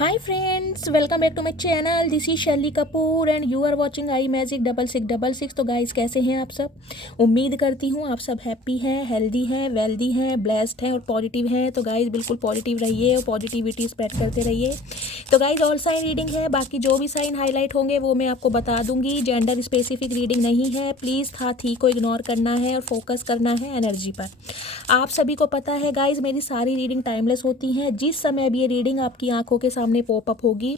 Hi friends, welcome back to my channel. This is Shaili Kapoor and you are watching I magic 6666। तो guys कैसे हैं आप सब। उम्मीद करती हूँ आप सब हैप्पी हैं, हेल्दी हैं, वेल्दी हैं, ब्लेस्ड हैं और पॉजिटिव हैं। तो गाइस बिल्कुल पॉजिटिव रहिए और पॉजिटिविटी स्प्रेड करते रहिए। तो गाइस ऑल साइन रीडिंग है, बाकी जो भी साइन हाईलाइट होंगे वो मैं आपको बता दूंगी। जेंडर स्पेसिफिक रीडिंग नहीं है, प्लीज़ था थी को इग्नोर करना है और फोकस करना है एनर्जी पर। आप सभी को पता है गाइस मेरी सारी रीडिंग टाइमलेस होती हैं। जिस समय भी ये रीडिंग आपकी आंखों के सामने पॉपअप होगी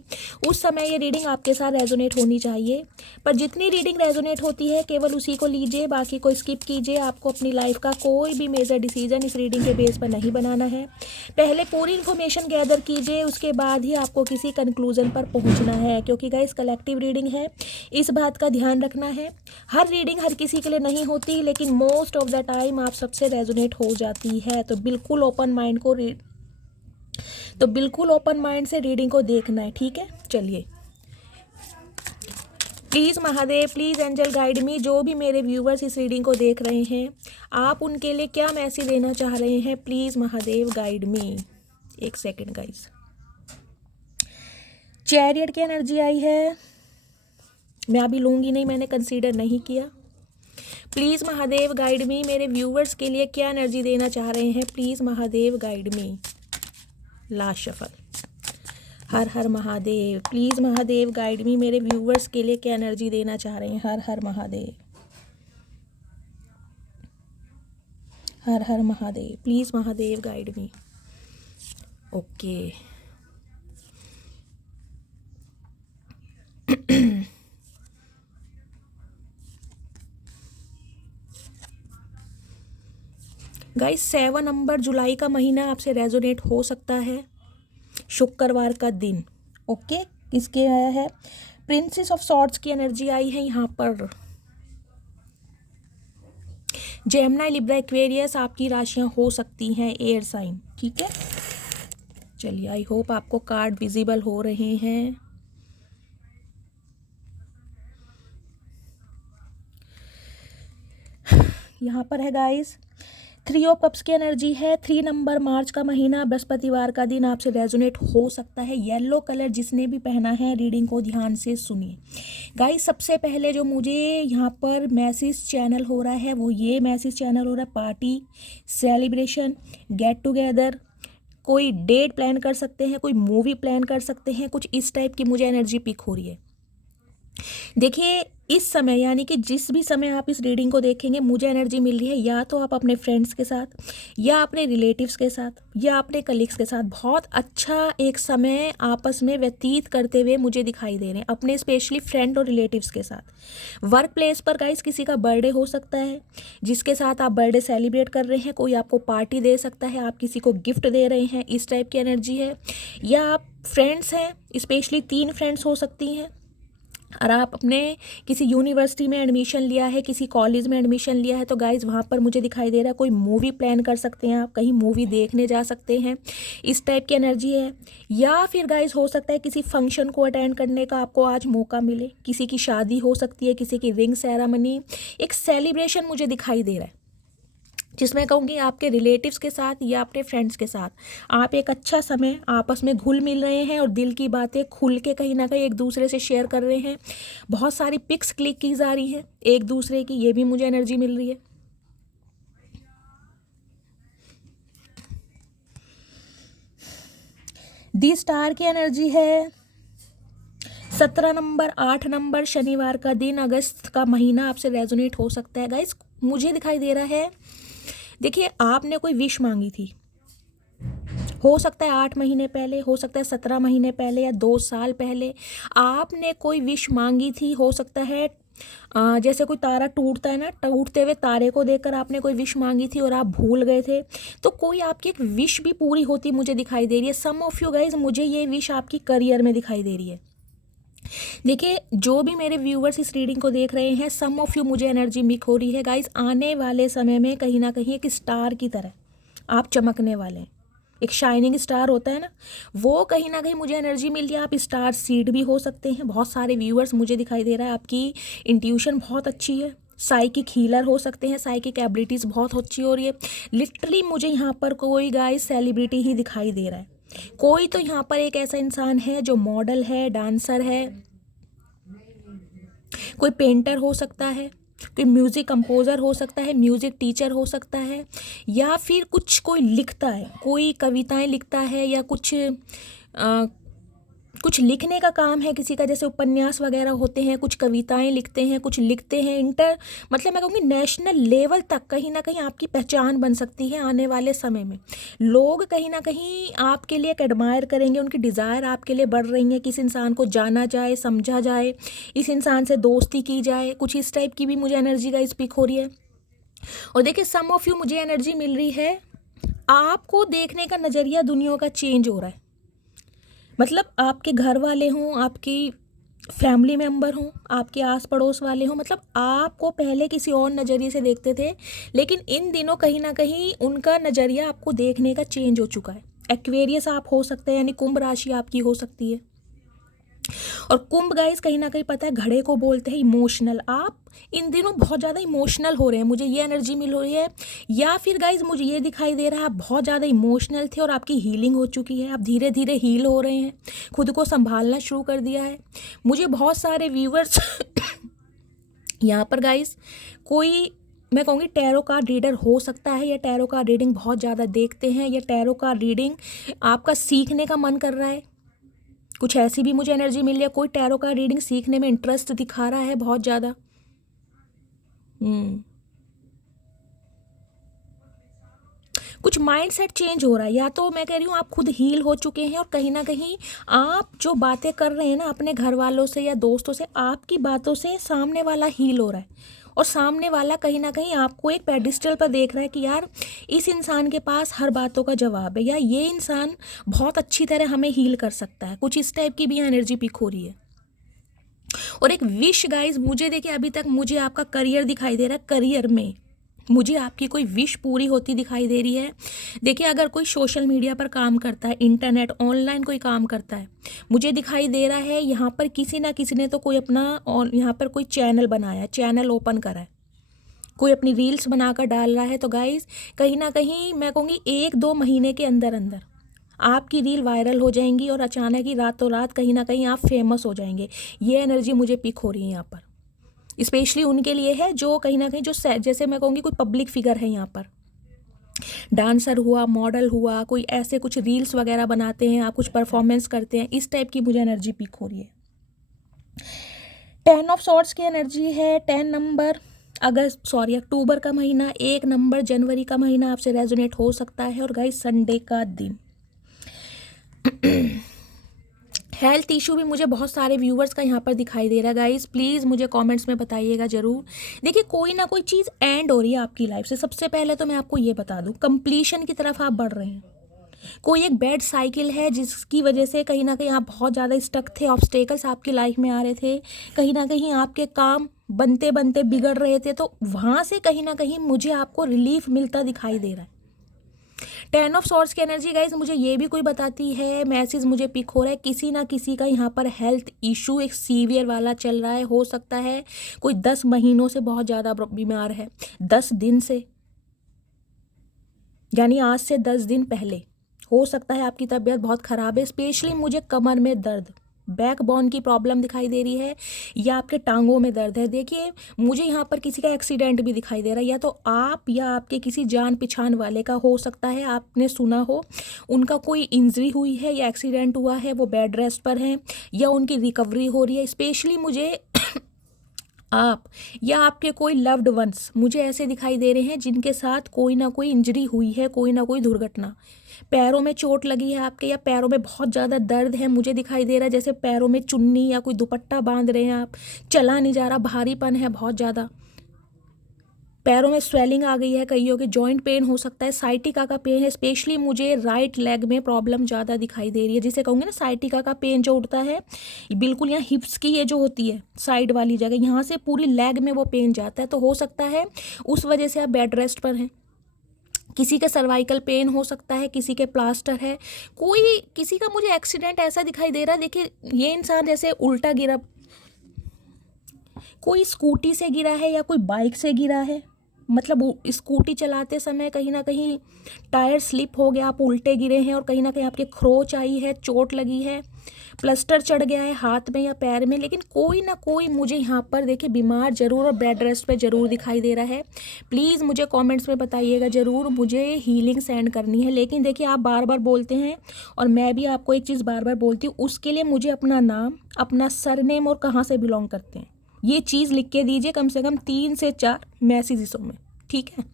उस समय ये रीडिंग आपके साथ रेजोनेट होनी चाहिए। पर जितनी रीडिंग रेजोनेट होती है केवल उसी को लीजिए, बाकी को स्किप कीजिए। आपको अपनी लाइफ का कोई भी मेजर डिसीजन इस रीडिंग के बेस पर नहीं बनाना है। पहले पूरी इन्फॉर्मेशन गैदर कीजिए, उसके बाद ही आपको किसी कंक्लूजन पर पहुंचना है, क्योंकि गाइस कलेक्टिव रीडिंग है, इस बात का ध्यान रखना है। हर रीडिंग हर किसी के लिए नहीं होती, लेकिन मोस्ट ऑफ द टाइम आप सबसे रेजोनेट हो जाती है। तो बिल्कुल ओपन माइंड से रीडिंग को देखना है, ठीक है। चलिए, please Mahadev, please angel guide me. जो भी मेरे व्यूवर्स इस रीडिंग को देख रहे हैं, आप उनके लिए क्या मैसेज देना चाह रहे हैं, प्लीज़ महादेव गाइड मी। एक सेकेंड गाइस, चैरियट की एनर्जी आई है, मैं अभी लूँगी नहीं, मैंने कंसीडर नहीं किया। प्लीज़ महादेव गाइड मी, मेरे व्यूवर्स के लिए क्या एनर्जी देना चाह रहे हैं, please Mahadev guide me. Last shuffle, her Har Mahadev. Please Mahadev guide मी, मेरे व्यूवर्स के लिए क्या एनर्जी देना चाह रहे हैं, Har Har Mahadev, Har Har Mahadev. Please Mahadev guide me. Okay guys 7 number जुलाई का महीना आपसे रेजोनेट हो सकता है, शुक्रवार का दिन। ओके, किसके आया है, प्रिंसेस ऑफ सॉर्ड्स की एनर्जी आई है यहाँ पर। जेमिनी, लिब्रा, एक्वेरियस आपकी राशियाँ हो सकती हैं, एयर साइन, ठीक है। चलिए, आई होप आपको कार्ड विजिबल हो रहे हैं। यहाँ पर है गाइस 3 ऑफ कप्स की एनर्जी है। 3 नंबर, मार्च का महीना, बृहस्पतिवार का दिन आपसे रेजोनेट हो सकता है। येलो कलर जिसने भी पहना है, रीडिंग को ध्यान से सुनिए गाइस। सबसे पहले जो मुझे यहाँ पर मैसेज चैनल हो रहा है वो ये मैसेज चैनल हो रहा है, पार्टी, सेलिब्रेशन, गेट टुगेदर। कोई डेट प्लान कर सकते हैं, कोई मूवी प्लान कर सकते हैं, कुछ इस टाइप की मुझे एनर्जी पिक हो रही है। देखिए, इस समय यानी कि जिस भी समय आप इस रीडिंग को देखेंगे, मुझे एनर्जी मिल रही है या तो आप अपने फ्रेंड्स के साथ, या अपने रिलेटिव्स के साथ, या अपने कलीग्स के साथ बहुत अच्छा एक समय आपस में व्यतीत करते हुए मुझे दिखाई दे रहे हैं, अपने स्पेशली फ्रेंड और रिलेटिव्स के साथ। वर्क प्लेस पर गाइस किसी का बर्थडे हो सकता है, जिसके साथ आप बर्थडे सेलिब्रेट कर रहे हैं, कोई आपको पार्टी दे सकता है, आप किसी को गिफ्ट दे रहे हैं, इस टाइप की एनर्जी है। या आप फ्रेंड्स हैं, स्पेशली 3 फ्रेंड्स हो सकती हैं, और आप अपने किसी यूनिवर्सिटी में एडमिशन लिया है, किसी कॉलेज में एडमिशन लिया है, तो गाइज़ वहाँ पर मुझे दिखाई दे रहा है कोई मूवी प्लान कर सकते हैं, आप कहीं मूवी देखने जा सकते हैं, इस टाइप की एनर्जी है। या फिर गाइज़ हो सकता है किसी फंक्शन को अटेंड करने का आपको आज मौका मिले, किसी की शादी हो सकती है, किसी की रिंग सेरेमनी, एक सेलिब्रेशन मुझे दिखाई दे रहा है, जिसमें कहूँगी आपके रिलेटिव्स के साथ या अपने फ्रेंड्स के साथ आप एक अच्छा समय आपस में घुल मिल रहे हैं और दिल की बातें खुल के कहीं ना कहीं एक दूसरे से शेयर कर रहे हैं। बहुत सारी पिक्स क्लिक की जा रही हैं एक दूसरे की, ये भी मुझे एनर्जी मिल रही है। दी स्टार की एनर्जी है। 17 नंबर, 8 नंबर, शनिवार का दिन, अगस्त का महीना आपसे रेजोनेट हो सकता है। गाइस मुझे दिखाई दे रहा है, देखिए आपने कोई विश मांगी थी, हो सकता है 8 महीने पहले, हो सकता है 17 महीने पहले, या 2 साल पहले आपने कोई विश मांगी थी। हो सकता है जैसे कोई तारा टूटता है ना, टूटते हुए तारे को देखकर आपने कोई विश मांगी थी और आप भूल गए थे, तो कोई आपकी एक विश भी पूरी होती मुझे दिखाई दे रही है। सम ऑफ यू गाइज, मुझे ये विश आपकी करियर में दिखाई दे रही है। देखिए, जो भी मेरे व्यूवर्स इस रीडिंग को देख रहे हैं, सम ऑफ यू मुझे एनर्जी मिक हो रही है गाइज। आने वाले समय में कहीं ना कहीं एक स्टार की तरह आप चमकने वाले हैं, एक शाइनिंग स्टार होता है ना, वो कहीं ना कहीं मुझे एनर्जी मिल रही है। आप स्टार सीड भी हो सकते हैं। बहुत सारे व्यूअर्स मुझे दिखाई दे रहा है, आपकी इंट्यूशन बहुत अच्छी है, साइकिक हीलर हो सकते हैं, साइकिक एबिलिटीज़ बहुत अच्छी हो रही है। लिटरली मुझे यहाँ पर कोई गाइस सेलिब्रिटी ही दिखाई दे रहा है, कोई तो यहाँ पर एक ऐसा इंसान है जो मॉडल है, डांसर है, कोई पेंटर हो सकता है, कोई म्यूज़िक कंपोज़र हो सकता है, म्यूज़िक टीचर हो सकता है, या फिर कुछ कोई लिखता है, कोई कविताएं लिखता है, या कुछ लिखने का काम है किसी का, जैसे उपन्यास वगैरह होते हैं, कुछ कविताएं लिखते हैं, कुछ लिखते हैं। मतलब मैं कहूँगी नेशनल लेवल तक कहीं ना कहीं आपकी पहचान बन सकती है आने वाले समय में। लोग कहीं ना कहीं आपके लिए एक एडमायर करेंगे, उनकी डिज़ायर आपके लिए बढ़ रही है, किस इंसान को जाना जाए, समझा जाए, इस इंसान से दोस्ती की जाए, कुछ इस टाइप की भी मुझे एनर्जी का स्पीक हो रही है। और देखिए सम ऑफ यू मुझे एनर्जी मिल रही है, आपको देखने का नज़रिया दुनिया का चेंज हो रहा है। मतलब आपके घर वाले हों, आपकी फैमिली मेम्बर हों, आपके आस पड़ोस वाले हों, मतलब आपको पहले किसी और नज़रिए से देखते थे, लेकिन इन दिनों कहीं ना कहीं उनका नज़रिया आपको देखने का चेंज हो चुका है। एक्वेरियस आप हो सकते हैं, यानी कुंभ राशि आपकी हो सकती है। और कुंभ गाइस कहीं ना कहीं पता है घड़े को बोलते हैं इमोशनल। आप इन दिनों बहुत ज़्यादा इमोशनल हो रहे हैं, मुझे ये एनर्जी मिल रही है। या फिर गाइस मुझे ये दिखाई दे रहा है आप बहुत ज़्यादा इमोशनल थे और आपकी हीलिंग हो चुकी है, आप धीरे धीरे हील हो रहे हैं, खुद को संभालना शुरू कर दिया है। मुझे बहुत सारे व्यूवर्स यहाँ पर गाइस, कोई मैं कहूँगी टैरो कार्ड रीडर हो सकता है, या टैरो कार्ड रीडिंग बहुत ज़्यादा देखते हैं, या टैरो कार्ड रीडिंग आपका सीखने का मन कर रहा है, कुछ ऐसी भी मुझे एनर्जी मिल रही है। कोई टैरो का रीडिंग सीखने में इंटरेस्ट दिखा रहा है बहुत ज़्यादा। कुछ माइंड सेट चेंज हो रहा है, या तो मैं कह रही हूँ आप खुद हील हो चुके हैं, और कहीं ना कहीं आप जो बातें कर रहे हैं ना अपने घर वालों से या दोस्तों से, आपकी बातों से सामने वाला हील हो रहा है, और सामने वाला कहीं ना कहीं आपको एक पेडिस्टल पर देख रहा है कि यार इस इंसान के पास हर बातों का जवाब है, या ये इंसान बहुत अच्छी तरह हमें हील कर सकता है। कुछ इस टाइप की भी एनर्जी पिक हो रही है। और एक विश गाइज, मुझे देखिए अभी तक मुझे आपका करियर दिखाई दे रहा है, करियर में मुझे आपकी कोई विश पूरी होती दिखाई दे रही है। देखिए अगर कोई सोशल मीडिया पर काम करता है, इंटरनेट ऑनलाइन कोई काम करता है, मुझे दिखाई दे रहा है यहाँ पर किसी ना किसी ने तो कोई अपना यहाँ पर कोई चैनल बनाया, चैनल ओपन करा है, कोई अपनी रील्स बनाकर डाल रहा है। तो गाइज कहीं ना कहीं मैं कहूँगी 1-2 महीने के अंदर अंदर आपकी रील वायरल हो जाएंगी, और अचानक ही रातों रात कहीं ना कहीं आप फेमस हो जाएंगे। ये एनर्जी मुझे पिक हो रही है यहाँ पर, स्पेशली उनके लिए है जो कहीं ना कहीं जो जैसे मैं कहूँगी कोई पब्लिक फिगर है यहाँ पर, डांसर हुआ, मॉडल हुआ, कोई ऐसे कुछ रील्स वगैरह बनाते हैं, आप कुछ परफॉर्मेंस करते हैं, इस टाइप की मुझे एनर्जी पिक हो रही है। 10 ऑफ सॉर्ड्स की एनर्जी है। 10 नंबर अक्टूबर का महीना, 1 नंबर जनवरी का महीना आपसे रेजोनेट हो सकता है। और गाइस संडे का दिन हेल्थ इशू भी मुझे बहुत सारे व्यूवर्स का यहाँ पर दिखाई दे रहा है। गाइस प्लीज़ मुझे कमेंट्स में बताइएगा ज़रूर। देखिए कोई ना कोई चीज़ एंड हो रही है आपकी लाइफ से। सबसे पहले तो मैं आपको ये बता दूँ, कंप्लीशन की तरफ आप बढ़ रहे हैं। कोई एक बैड साइकिल है जिसकी वजह से कहीं ना कहीं आप बहुत ज़्यादा स्टक थे, ऑब्स्टेकल्स आपकी लाइफ में आ रहे थे, कहीं ना कहीं आपके काम बनते बनते बिगड़ रहे थे, तो वहाँ से कहीं ना कहीं मुझे आपको रिलीफ मिलता दिखाई दे रहा है। 10 ऑफ सॉर्ड्स की एनर्जी गाइज मुझे ये भी कोई बताती है, मैसेज मुझे पिक हो रहा है, किसी ना किसी का यहाँ पर हेल्थ इशू एक सीवियर वाला चल रहा है। हो सकता है कोई 10 महीनों से बहुत ज़्यादा बीमार है, 10 दिन से, यानी आज से 10 दिन पहले हो सकता है आपकी तबीयत बहुत ख़राब है। स्पेशली मुझे कमर में दर्द, बैकबोन की प्रॉब्लम दिखाई दे रही है, या आपके टांगों में दर्द है। देखिए मुझे यहाँ पर किसी का एक्सीडेंट भी दिखाई दे रहा है, या तो आप या आपके किसी जान पहचान वाले का हो सकता है, आपने सुना हो उनका कोई इंजरी हुई है या एक्सीडेंट हुआ है, वो बेड रेस्ट पर हैं या उनकी रिकवरी हो रही है। स्पेशली मुझे आप या आपके कोई लव्ड वंस मुझे ऐसे दिखाई दे रहे हैं जिनके साथ कोई ना कोई इंजरी हुई है, कोई ना कोई दुर्घटना, पैरों में चोट लगी है आपके, या पैरों में बहुत ज़्यादा दर्द है। मुझे दिखाई दे रहा है जैसे पैरों में चुन्नी या कोई दुपट्टा बांध रहे हैं आप, चला नहीं जा रहा, भारीपन है बहुत ज़्यादा, पैरों में स्वेलिंग आ गई है, कईयों के जॉइंट पेन हो सकता है, साइटिका का पेन है। स्पेशली मुझे राइट लेग में प्रॉब्लम ज़्यादा दिखाई दे रही है, जिसे कहूँगे ना साइटिका का पेन जो उठता है, बिल्कुल यहाँ हिप्स की ये जो होती है साइड वाली जगह, यहाँ से पूरी लेग में वो पेन जाता है। तो हो सकता है उस वजह से आप बेड रेस्ट पर हैं। किसी का सर्वाइकल पेन हो सकता है, किसी के प्लास्टर है, कोई किसी का मुझे एक्सीडेंट ऐसा दिखाई दे रहा है। देखिए ये इंसान जैसे उल्टा गिरा, कोई स्कूटी से गिरा है या कोई बाइक से गिरा है, मतलब स्कूटी चलाते समय कहीं ना कहीं टायर स्लिप हो गया, आप उल्टे गिरे हैं और कहीं ना कहीं आपके खरोच आई है, चोट लगी है, प्लास्टर चढ़ गया है हाथ में या पैर में, लेकिन कोई ना कोई मुझे यहाँ पर देखिए बीमार जरूर और बेड रेस्ट पे जरूर दिखाई दे रहा है। प्लीज़ मुझे कमेंट्स में बताइएगा ज़रूर, मुझे हीलिंग सेंड करनी है। लेकिन देखिए आप बार बार बोलते हैं और मैं भी आपको एक चीज़ बार बार बोलती हूँ, उसके लिए मुझे अपना नाम, अपना सरनेम और कहाँ से बिलोंग करते हैं ये चीज़ लिख के दीजिए कम से कम 3 से 4 मैसेजेसों में, ठीक है।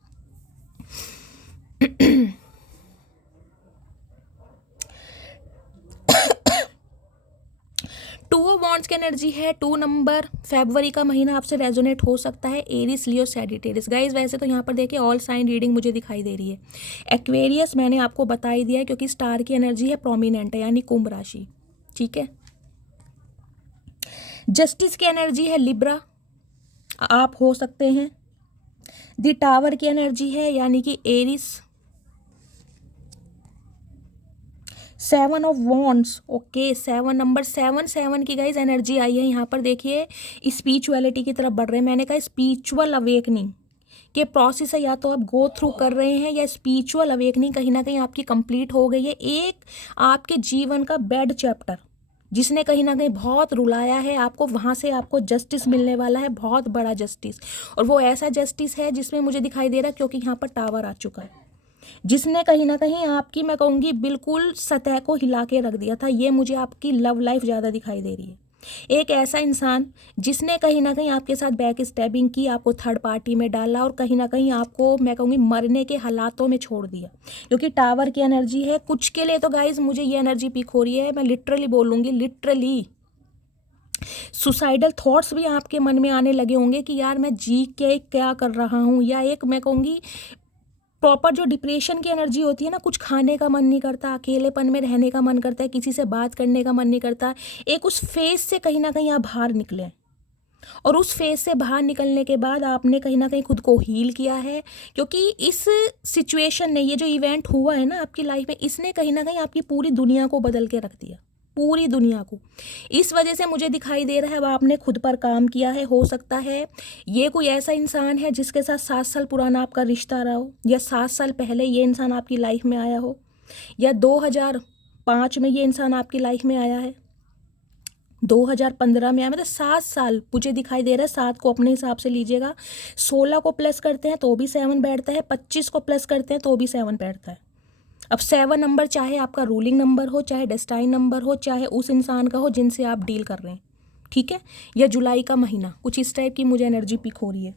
टू ऑफ वॉन्ड्स की एनर्जी है, 2 नंबर, फरवरी का महीना आपसे रेजोनेट हो सकता है, एरिस, लियो, सैजिटेरियस। गाइज वैसे तो यहाँ पर देखिए ऑल साइन रीडिंग मुझे दिखाई दे रही है। एक्वेरियस मैंने आपको बता ही दिया है क्योंकि स्टार की एनर्जी है, प्रोमिनेंट है, यानी कुंभ राशि, ठीक है। जस्टिस की एनर्जी है, लिब्रा, आप हो सकते हैं। द टावर की एनर्जी है यानी कि Aries. 7 of wands, okay, 7 number, 7 की गाइज एनर्जी आई है यहाँ पर। देखिए स्पिरिचुअलिटी की तरफ बढ़ रहे हैं। मैंने कहा स्पिरिचुअल अवेकनिंग के प्रोसेस है, या तो आप गो थ्रू कर रहे हैं या स्पिरिचुअल अवेकनिंग कहीं ना कहीं आपकी कंप्लीट हो गई है। एक आपके जीवन का बैड चैप्टर जिसने कहीं ना कहीं बहुत रुलाया है आपको, वहाँ से आपको जस्टिस मिलने वाला है, बहुत बड़ा जस्टिस। और वो ऐसा जस्टिस है जिसमें मुझे दिखाई दे रहा है क्योंकि यहाँ पर टावर आ चुका है, जिसने कहीं ना कहीं आपकी, मैं कहूँगी, बिल्कुल सतह को हिला के रख दिया था। ये मुझे आपकी लव लाइफ ज़्यादा दिखाई दे रही है। एक ऐसा इंसान जिसने कहीं ना कहीं आपके साथ बैक स्टैबिंग की, आपको थर्ड पार्टी में डाला और कहीं ना कहीं आपको, मैं कहूँगी, मरने के हालातों में छोड़ दिया, क्योंकि टावर की एनर्जी है। कुछ के लिए तो गाइज मुझे ये एनर्जी पिक हो रही है, मैं लिटरली बोलूँगी, लिटरली सुसाइडल थॉट्स भी आपके मन में आने लगे होंगे कि यार मैं जी के क्या कर रहा हूँ, या एक, मैं कहूँगी, प्रॉपर जो डिप्रेशन की एनर्जी होती है ना, कुछ खाने का मन नहीं करता, अकेलेपन में रहने का मन करता है, किसी से बात करने का मन नहीं करता। एक उस फेज से कहीं ना कहीं आप बाहर निकले, और उस फेज से बाहर निकलने के बाद आपने कहीं ना कहीं खुद को हील किया है, क्योंकि इस सिचुएशन ने, ये जो इवेंट हुआ है ना आपकी लाइफ में, इसने कहीं ना कहीं आपकी पूरी दुनिया को बदल के रख दिया, पूरी दुनिया को। इस वजह से मुझे दिखाई दे रहा है अब आपने खुद पर काम किया है। हो सकता है ये कोई ऐसा इंसान है जिसके साथ 7 साल पुराना आपका रिश्ता रहा हो, या 7 साल पहले ये इंसान आपकी लाइफ में आया हो, या 2005 में ये इंसान आपकी लाइफ में आया है, 2015 में आया, मतलब 7 साल मुझे दिखाई दे रहा है। 7 को अपने हिसाब से लीजिएगा, 16 को प्लस करते हैं तो भी 7 बैठता है, 25 को प्लस करते हैं तो भी 7 बैठता है। अब 7 नंबर चाहे आपका रूलिंग नंबर हो, चाहे डेस्टाइन नंबर हो, चाहे उस इंसान का हो जिनसे आप डील कर रहे हैं, ठीक है, या जुलाई का महीना, कुछ इस टाइप की मुझे एनर्जी पिक हो रही है।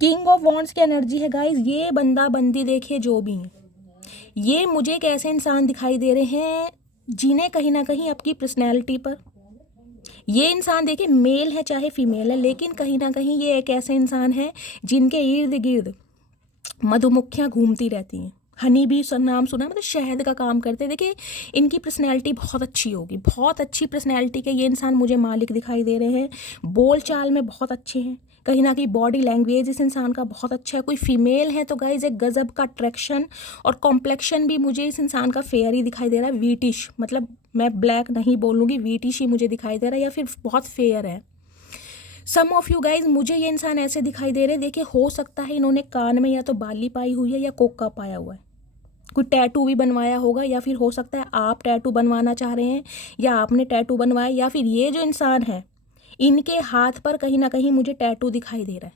किंग ऑफ वॉन्ड्स की एनर्जी है गाइज। ये बंदा बंदी देखिए जो भी है, ये मुझे एक ऐसे इंसान दिखाई दे रहे हैं जिन्हें कहीं ना कहीं आपकी पर्सनैलिटी पर, ये इंसान देखिए मेल है चाहे फीमेल है, लेकिन कहीं ना कहीं ये एक ऐसे इंसान है जिनके इर्द गिर्द मधुमक्खियाँ घूमती रहती हैं। हनी भी नाम सुना, मतलब शहद का काम करते हैं। देखिए इनकी पर्सनैलिटी बहुत अच्छी होगी, बहुत अच्छी पर्सनैलिटी के ये इंसान मुझे मालिक दिखाई दे रहे हैं। बोल चाल में बहुत अच्छे हैं, कहीं ना कहीं बॉडी लैंग्वेज इस इंसान का बहुत अच्छा है। कोई फीमेल है तो गाइज एक गजब का अट्रैक्शन, और कॉम्प्लेक्शन भी मुझे इस इंसान का फेयर ही दिखाई दे रहा है, वीटिश, मतलब मैं ब्लैक नहीं बोलूँगी, वीटिश ही मुझे दिखाई दे रहा है, या फिर बहुत फेयर है। सम ऑफ यू गाइज, मुझे ये इंसान ऐसे दिखाई दे रहे हैं, देखिए हो सकता है इन्होंने कान में या तो बाली पाई हुई है या कोका पाया हुआ है, कोई टैटू भी बनवाया होगा, या फिर हो सकता है आप टैटू बनवाना चाह रहे हैं या आपने टैटू बनवाया, या फिर ये जो इंसान है इनके हाथ पर कहीं ना कहीं मुझे टैटू दिखाई दे रहा है,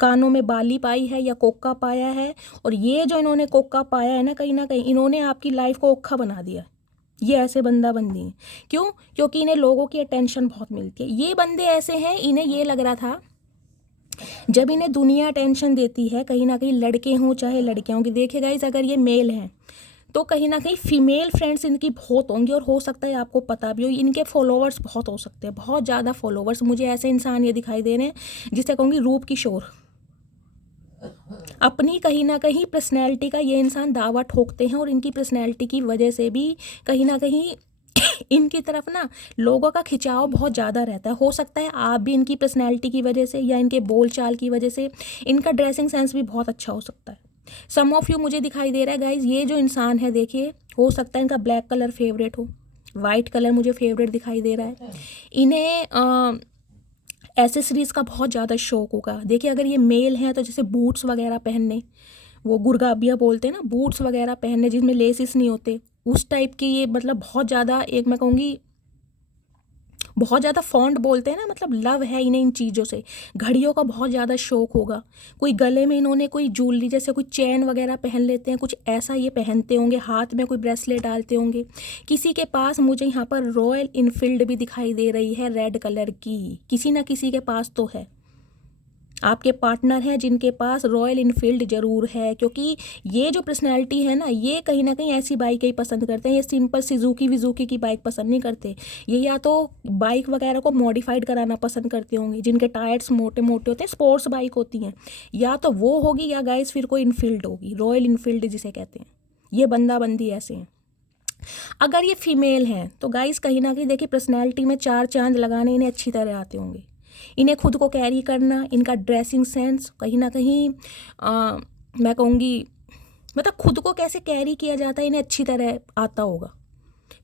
कानों में बाली पाई है या कोका पाया है। और ये जो इन्होंने कोका पाया है ना कहीं इन्होंने आपकी लाइफ को औखा बना दिया। ये ऐसे बंदा बंदी हैं, क्यों? क्योंकि इन्हें लोगों की अटेंशन बहुत मिलती है। ये बंदे ऐसे हैं, इन्हें ये लग रहा था जब इन्हें दुनिया अटेंशन देती है, कहीं ना कहीं लड़के हों चाहे लड़कियां होंगी, देखिए गाइस अगर ये मेल हैं तो कहीं ना कहीं फीमेल फ्रेंड्स इनकी बहुत होंगी, और हो सकता है आपको पता भी हो इनके फॉलोवर्स बहुत हो सकते हैं, बहुत ज़्यादा फॉलोवर्स। मुझे ऐसे इंसान ये दिखाई दे रहे हैं जिसे कहूँगी रूप किशोर। अपनी कहीं ना कहीं पर्सनैलिटी का ये इंसान दावा ठोकते हैं, और इनकी पर्सनैलिटी की वजह से भी कहीं ना कहीं इनकी तरफ ना लोगों का खिंचाव बहुत ज़्यादा रहता है। हो सकता है आप भी इनकी पर्सनैलिटी की वजह से या इनके बोल चाल की वजह से, इनका ड्रेसिंग सेंस भी बहुत अच्छा हो सकता है। सम ऑफ यू मुझे दिखाई दे रहा है गाइज, ये जो इंसान है देखिए, हो सकता है इनका ब्लैक कलर फेवरेट हो, वाइट कलर मुझे फेवरेट दिखाई दे रहा है। इन्हें एसेसरीज़ का बहुत ज़्यादा शौक होगा। देखिए अगर ये मेल हैं तो जैसे बूट्स वगैरह पहनने, वो गुरगाबिया बोलते हैं ना, बूट्स वगैरह पहनने जिसमें लेसिस नहीं होते, उस टाइप की ये मतलब बहुत ज़्यादा, एक मैं कहूँगी बहुत ज़्यादा फॉन्ड बोलते हैं ना, मतलब लव है इन्हें इन चीज़ों से। घड़ियों का बहुत ज़्यादा शौक होगा, कोई गले में इन्होंने कोई ज्वेलरी जैसे कोई चेन वगैरह पहन लेते हैं, कुछ ऐसा ये पहनते होंगे, हाथ में कोई ब्रेसलेट डालते होंगे। किसी के पास मुझे यहाँ पर रॉयल इनफील्ड भी दिखाई दे रही है रेड कलर की, किसी ना किसी के पास तो है। आपके पार्टनर हैं जिनके पास रॉयल इनफील्ड ज़रूर है, क्योंकि ये जो पर्सनैलिटी है ना, ये कहीं ना कहीं ऐसी बाइक ही पसंद करते हैं। ये सिंपल सिजुकी विजुकी की बाइक पसंद नहीं करते, ये या तो बाइक वगैरह को मॉडिफाइड कराना पसंद करते होंगे, जिनके टायर्स मोटे मोटे होते हैं, स्पोर्ट्स बाइक होती हैं, या तो वो होगी या गाइस फिर कोई इनफील्ड होगी, रॉयल इनफील्ड जिसे कहते हैं। ये बंदा बंदी ऐसे हैं। अगर ये फीमेल हैं तो गाइस कहीं ना कहीं देखिए पर्सनैलिटी में चार चांद लगाने इन्हें अच्छी तरह आते होंगे। इन्हें खुद को कैरी करना, इनका ड्रेसिंग सेंस कहीं ना कहीं मैं कहूँगी मतलब खुद को कैसे कैरी किया जाता है इन्हें अच्छी तरह आता होगा।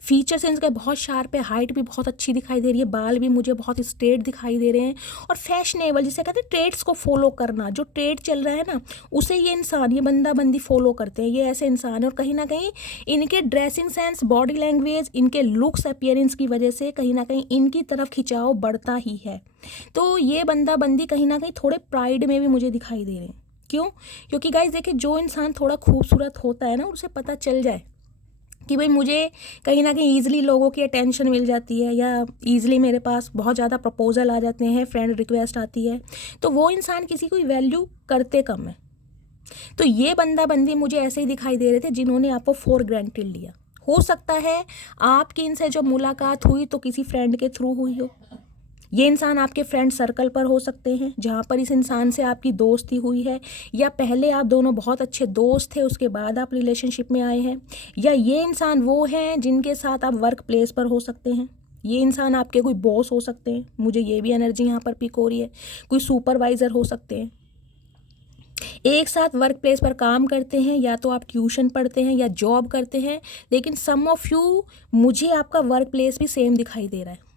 फीचर्स इनके बहुत शार्प है, हाइट भी बहुत अच्छी दिखाई दे रही है, बाल भी मुझे बहुत स्ट्रेट दिखाई दे रहे हैं, और फैशनेबल जिसे कहते हैं ट्रेड्स को फॉलो करना, जो ट्रेड चल रहा है ना उसे ये इंसान, ये बंदा बंदी फॉलो करते हैं। ये ऐसे इंसान है और कहीं ना कहीं इनके ड्रेसिंग सेंस, बॉडी लैंग्वेज, इनके लुक्स अपीयरेंस की वजह से कहीं ना कहीं इनकी तरफ खिंचाव बढ़ता ही है। तो ये बंदा बंदी कहीं ना कहीं थोड़े प्राइड में भी मुझे दिखाई दे रहे हैं। क्यों? क्योंकि गाइज देखिए जो इंसान थोड़ा खूबसूरत होता है ना, उसे पता चल जाए कि भाई मुझे कहीं ना कहीं ईजिली लोगों की अटेंशन मिल जाती है, या ईजिली मेरे पास बहुत ज़्यादा प्रपोजल आ जाते हैं, फ्रेंड रिक्वेस्ट आती है, तो वो इंसान किसी को वैल्यू करते कम है। तो ये बंदा बंदी मुझे ऐसे ही दिखाई दे रहे थे जिन्होंने आपको फॉर ग्रांटेड लिया। हो सकता है आपकी इनसे जो मुलाकात हुई तो किसी फ्रेंड के थ्रू हुई हो। ये इंसान आपके फ्रेंड सर्कल पर हो सकते हैं जहाँ पर इस इंसान से आपकी दोस्ती हुई है, या पहले आप दोनों बहुत अच्छे दोस्त थे उसके बाद आप रिलेशनशिप में आए हैं, या ये इंसान वो हैं जिनके साथ आप वर्क प्लेस पर हो सकते हैं। ये इंसान आपके कोई बॉस हो सकते हैं, मुझे ये भी एनर्जी यहाँ पर पिक हो रही है, कोई सुपरवाइज़र हो सकते हैं, एक साथ वर्क प्लेस पर काम करते हैं, या तो आप ट्यूशन पढ़ते हैं या जॉब करते हैं, लेकिन सम ऑफ यू मुझे आपका वर्क प्लेस भी सेम दिखाई दे रहा है।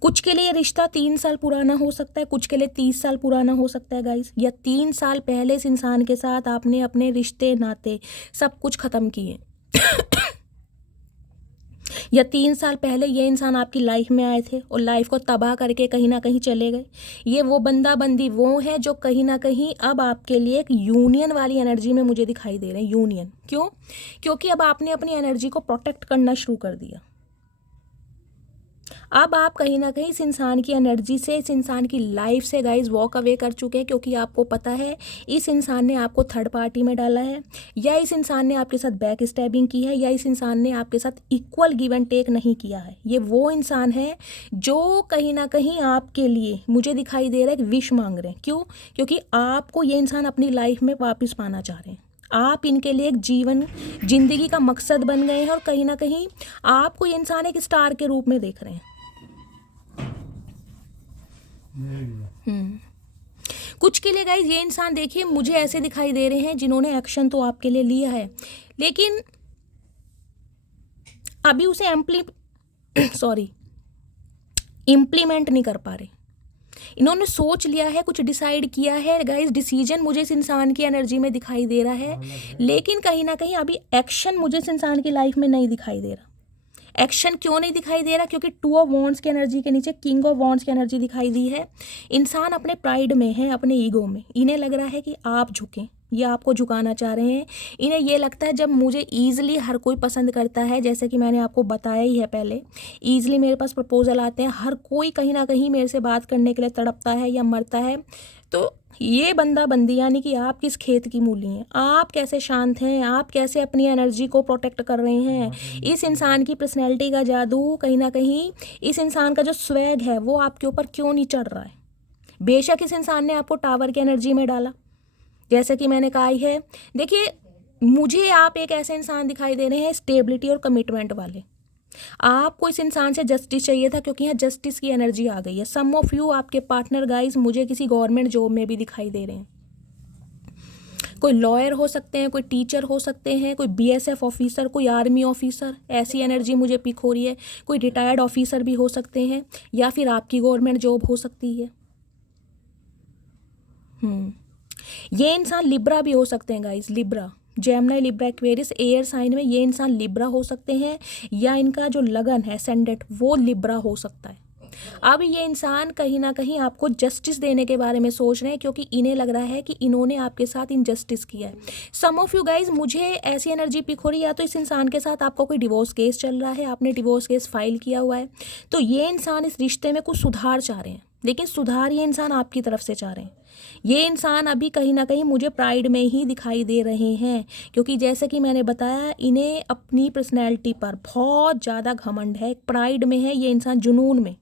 कुछ के लिए रिश्ता 3 साल पुराना हो सकता है, कुछ के लिए 30 साल पुराना हो सकता है गाइस, या 3 साल पहले इस इंसान के साथ आपने अपने रिश्ते नाते सब कुछ ख़त्म किए या 3 साल पहले ये इंसान आपकी लाइफ में आए थे और लाइफ को तबाह करके कहीं ना कहीं चले गए। ये वो बंदा बंदी वो है जो कहीं ना कहीं अब आपके लिए एक यूनियन वाली एनर्जी में मुझे दिखाई दे रहे हैं। यूनियन क्यों? क्योंकि अब आपने अपनी एनर्जी को प्रोटेक्ट करना शुरू कर दिया। अब आप कहीं ना कहीं इस इंसान की एनर्जी से, इस इंसान की लाइफ से गाइज वॉक अवे कर चुके हैं, क्योंकि आपको पता है इस इंसान ने आपको थर्ड पार्टी में डाला है, या इस इंसान ने आपके साथ बैक स्टैबिंग की है, या इस इंसान ने आपके साथ इक्वल गिव एंड टेक नहीं किया है। ये वो इंसान है जो कहीं ना कहीं आपके लिए मुझे दिखाई दे रहा है विश मांग रहे हैं। क्यों? क्योंकि आपको ये इंसान अपनी लाइफ में वापस पाना चाह रहे हैं। आप इनके लिए एक जिंदगी का मकसद बन गए हैं, और कहीं ना कहीं आपको ये इंसान एक स्टार के रूप में देख रहे हैं। कुछ के लिए गाइज ये इंसान देखिए मुझे ऐसे दिखाई दे रहे हैं जिन्होंने एक्शन तो आपके लिए लिया है, लेकिन अभी उसे इम्प्लीमेंट नहीं कर पा रहे। इन्होंने सोच लिया है, कुछ डिसाइड किया है गाइज, डिसीजन मुझे इस इंसान की एनर्जी में दिखाई दे रहा है, लेकिन कहीं ना कहीं अभी एक्शन मुझे इस इंसान की लाइफ में नहीं दिखाई दे रहा। एक्शन क्यों नहीं दिखाई दे रहा? क्योंकि 2 ऑफ वॉन्ड्स की एनर्जी के नीचे किंग ऑफ वॉन्ड्स की एनर्जी दिखाई दी है। इंसान अपने प्राइड में है, अपने ईगो में, इन्हें लग रहा है कि आप झुकें, ये आपको झुकाना चाह रहे हैं। इन्हें ये लगता है जब मुझे ईजिली हर कोई पसंद करता है, जैसे कि मैंने आपको बताया ही है पहले, ईजिली मेरे पास प्रपोजल आते हैं, हर कोई कहीं ना कहीं मेरे से बात करने के लिए तड़पता है या मरता है। तो ये बंदा बंदी यानी कि आप किस खेत की मूली हैं, आप कैसे शांत हैं, आप कैसे अपनी एनर्जी को प्रोटेक्ट कर रहे हैं। इस इंसान की पर्सनैलिटी का जादू कहीं ना कहीं, इस इंसान का जो स्वैग है वो आपके ऊपर क्यों नहीं चढ़ रहा है? बेशक इस इंसान ने आपको टावर की एनर्जी में डाला, जैसे कि मैंने कहा ही है। देखिए मुझे आप एक ऐसे इंसान दिखाई दे रहे हैं स्टेबिलिटी और कमिटमेंट वाले। आपको इस इंसान से जस्टिस चाहिए था, क्योंकि यहाँ जस्टिस की एनर्जी आ गई है। सम ऑफ यू आपके पार्टनर गाइज मुझे किसी गवर्नमेंट जॉब में भी दिखाई दे रहे हैं। कोई लॉयर हो सकते हैं, कोई टीचर हो सकते हैं, कोई बीएसएफ ऑफिसर, कोई आर्मी ऑफिसर, ऐसी एनर्जी मुझे पिक हो रही है। कोई रिटायर्ड ऑफिसर भी हो सकते हैं, या फिर आपकी गवर्नमेंट जॉब हो सकती है। ये इंसान लिब्रा भी हो सकते हैं guys, Libra, Gemini, Libra, Aquarius, air sign में ये इंसान लिब्रा हो सकते हैं, या इनका जो लगन है सेंडेट वो लिब्रा हो सकता है। अब ये इंसान कहीं ना कहीं आपको जस्टिस देने के बारे में सोच रहे हैं, क्योंकि इन्हें लग रहा है कि इन्होंने आपके साथ इनजस्टिस किया है। सम ऑफ यू गाइज, मुझे ऐसी एनर्जी पिक हो रही है, या तो इस इंसान के साथ आपका कोई डिवोर्स केस चल रहा है, आपने डिवोर्स केस फाइल किया हुआ है, तो ये इंसान इस रिश्ते में कुछ सुधार चाह रहे हैं, लेकिन सुधार ये इंसान आपकी तरफ से चाह रहे हैं। ये इंसान अभी कहीं ना कहीं मुझे प्राइड में ही दिखाई दे रहे हैं, क्योंकि जैसे कि मैंने बताया, इन्हें अपनी पर्सनैलिटी पर बहुत ज़्यादा घमंड है, प्राइड में है ये इंसान, जुनून में।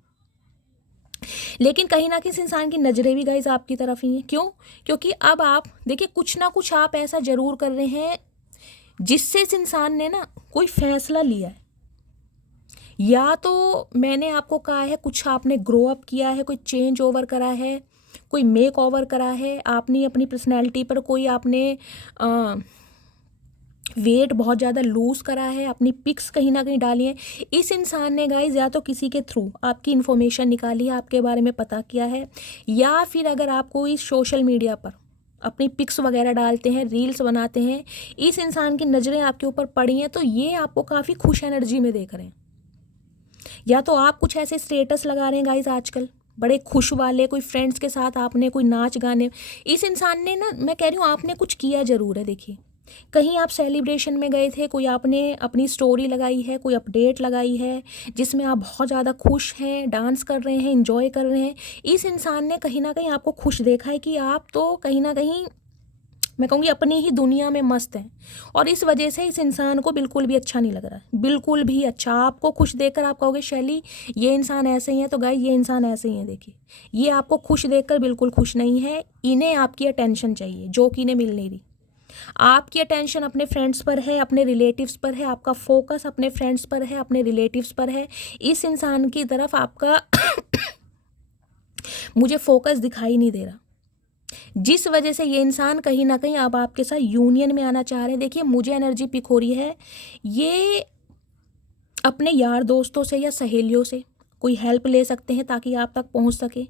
लेकिन कहीं ना कहीं इस इंसान की नज़रें भी गाइज आपकी तरफ ही हैं। क्यों? क्योंकि अब आप देखिए, कुछ ना कुछ आप ऐसा ज़रूर कर रहे हैं जिससे इस इंसान ने ना कोई फैसला लिया है, या तो मैंने आपको कहा है कुछ आपने ग्रो अप किया है, कोई चेंज ओवर करा है, कोई मेक ओवर करा है, आपने अपनी पर्सनैलिटी पर कोई आपने वेट बहुत ज़्यादा लूज़ करा है, अपनी पिक्स कहीं ना कहीं डाली है। इस इंसान ने गाइज या तो किसी के थ्रू आपकी इन्फॉर्मेशन निकाली है, आपके बारे में पता किया है, या फिर अगर आप कोई सोशल मीडिया पर अपनी पिक्स वगैरह डालते हैं, रील्स बनाते हैं, इस इंसान की नज़रें आपके ऊपर पड़ी हैं, तो ये आपको काफ़ी खुश एनर्जी में देख रहे हैं। या तो आप कुछ ऐसे स्टेटस लगा रहे हैं गाइज आजकल बड़े खुश वाले, कोई फ्रेंड्स के साथ आपने कोई नाच गाने, इस इंसान ने ना, मैं कह रही हूँ आपने कुछ किया ज़रूर है। देखिए, कहीं आप सेलिब्रेशन में गए थे, कोई आपने अपनी स्टोरी लगाई है, कोई अपडेट लगाई है जिसमें आप बहुत ज़्यादा खुश हैं, डांस कर रहे हैं, इंजॉय कर रहे हैं। इस इंसान ने कहीं ना कहीं आपको खुश देखा है कि आप तो कहीं ना कहीं, मैं कहूँगी, अपनी ही दुनिया में मस्त हैं, और इस वजह से इस इंसान को बिल्कुल भी अच्छा नहीं लग रहा है, बिल्कुल भी अच्छा। आपको खुश देखकर आप कहोगे शैली ये इंसान ऐसे ही है, तो गाइस ये इंसान ऐसे ही है। देखिए, ये आपको खुश देखकर बिल्कुल खुश नहीं है, इन्हें आपकी अटेंशन चाहिए जो कि इन्हें मिल नहीं रही। आपकी अटेंशन अपने फ्रेंड्स पर है, अपने रिलेटिव्स पर है, आपका फोकस अपने फ्रेंड्स पर है, अपने रिलेटिव्स पर है। इस इंसान की तरफ आपका मुझे फोकस दिखाई नहीं दे रहा, जिस वजह से ये इंसान कहीं ना कहीं अब आपके साथ यूनियन में आना चाह रहे हैं। देखिए, मुझे एनर्जी पिक हो रही है, ये अपने यार दोस्तों से या सहेलियों से कोई हेल्प ले सकते हैं ताकि आप तक पहुंच सके,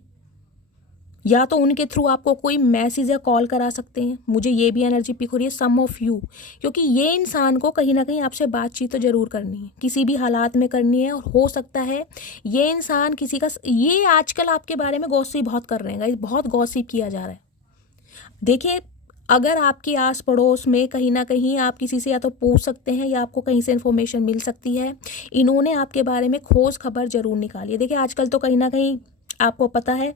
या तो उनके थ्रू आपको कोई मैसेज या कॉल करा सकते हैं। मुझे ये भी एनर्जी पिक हो रही है, सम ऑफ यू, क्योंकि ये इंसान को कहीं ना कहीं आपसे बातचीत तो ज़रूर करनी है, किसी भी हालात में करनी है, और हो सकता है ये इंसान किसी का, ये आजकल आपके बारे में गॉसिप बहुत कर रहे हैं गाइस, बहुत गॉसिप किया जा रहा है। देखिए, अगर आपके आस पड़ोस में कहीं ना कहीं आप किसी से या तो पूछ सकते हैं, या आपको कहीं से इन्फॉर्मेशन मिल सकती है, इन्होंने आपके बारे में खोज खबर ज़रूर निकाली है। देखिए, आजकल तो कहीं ना कहीं आपको पता है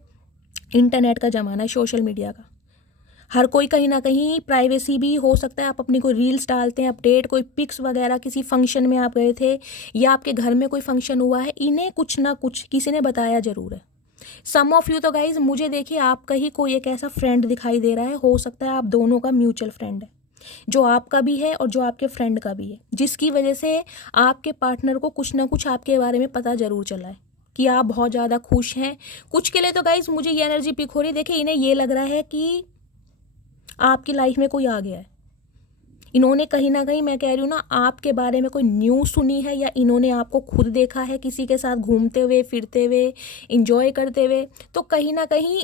इंटरनेट का ज़माना है, सोशल मीडिया का, हर कोई कहीं ना कहीं प्राइवेसी भी हो सकता है। आप अपनी कोई रील्स डालते हैं, अपडेट, कोई पिक्स वगैरह, किसी फंक्शन में आप गए थे, या आपके घर में कोई फंक्शन हुआ है, इन्हें कुछ ना कुछ किसी ने बताया ज़रूर है। सम ऑफ यू तो गाइज, मुझे देखिए आपका ही कोई एक ऐसा फ्रेंड दिखाई दे रहा है, हो सकता है आप दोनों का म्यूचुअल फ्रेंड है, जो आपका भी है और जो आपके फ्रेंड का भी है, जिसकी वजह से आपके पार्टनर को कुछ ना कुछ आपके बारे में पता ज़रूर चला है कि आप बहुत ज़्यादा खुश हैं। कुछ के लिए तो गाइज मुझे ये एनर्जी पिक हो रही है, देखिए इन्हें ये लग रहा है कि आपकी लाइफ में कोई आ गया है। इन्होंने कहीं ना कहीं, मैं कह रही हूँ ना, आपके बारे में कोई न्यूज़ सुनी है, या इन्होंने आपको खुद देखा है किसी के साथ घूमते हुए, फिरते हुए, इंजॉय करते हुए, तो कहीं ना कहीं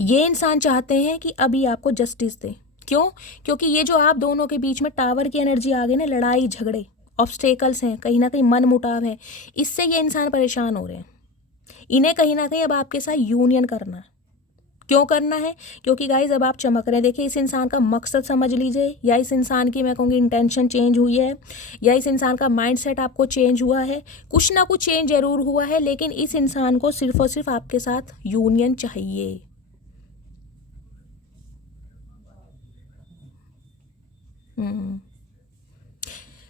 ये इंसान चाहते हैं कि अभी आपको जस्टिस दें। क्यों? क्योंकि ये जो आप दोनों के बीच में टावर की एनर्जी आ गई ना, लड़ाई झगड़े, ऑब्स्टेकल्स हैं, कहीं ना कहीं मन मुटाव है, इससे ये इंसान परेशान हो रहे हैं। इन्हें कहीं ना कहीं अब आपके साथ यूनियन करना है। क्यों करना है? क्योंकि गाइज अब आप चमक रहे हैं। देखिए, इस इंसान का मकसद समझ लीजिए, या इस इंसान की, मैं कहूँगी, इंटेंशन चेंज हुई है, या इस इंसान का माइंडसेट आपको चेंज हुआ है, कुछ ना कुछ चेंज जरूर हुआ है, लेकिन इस इंसान को सिर्फ और सिर्फ आपके साथ यूनियन चाहिए।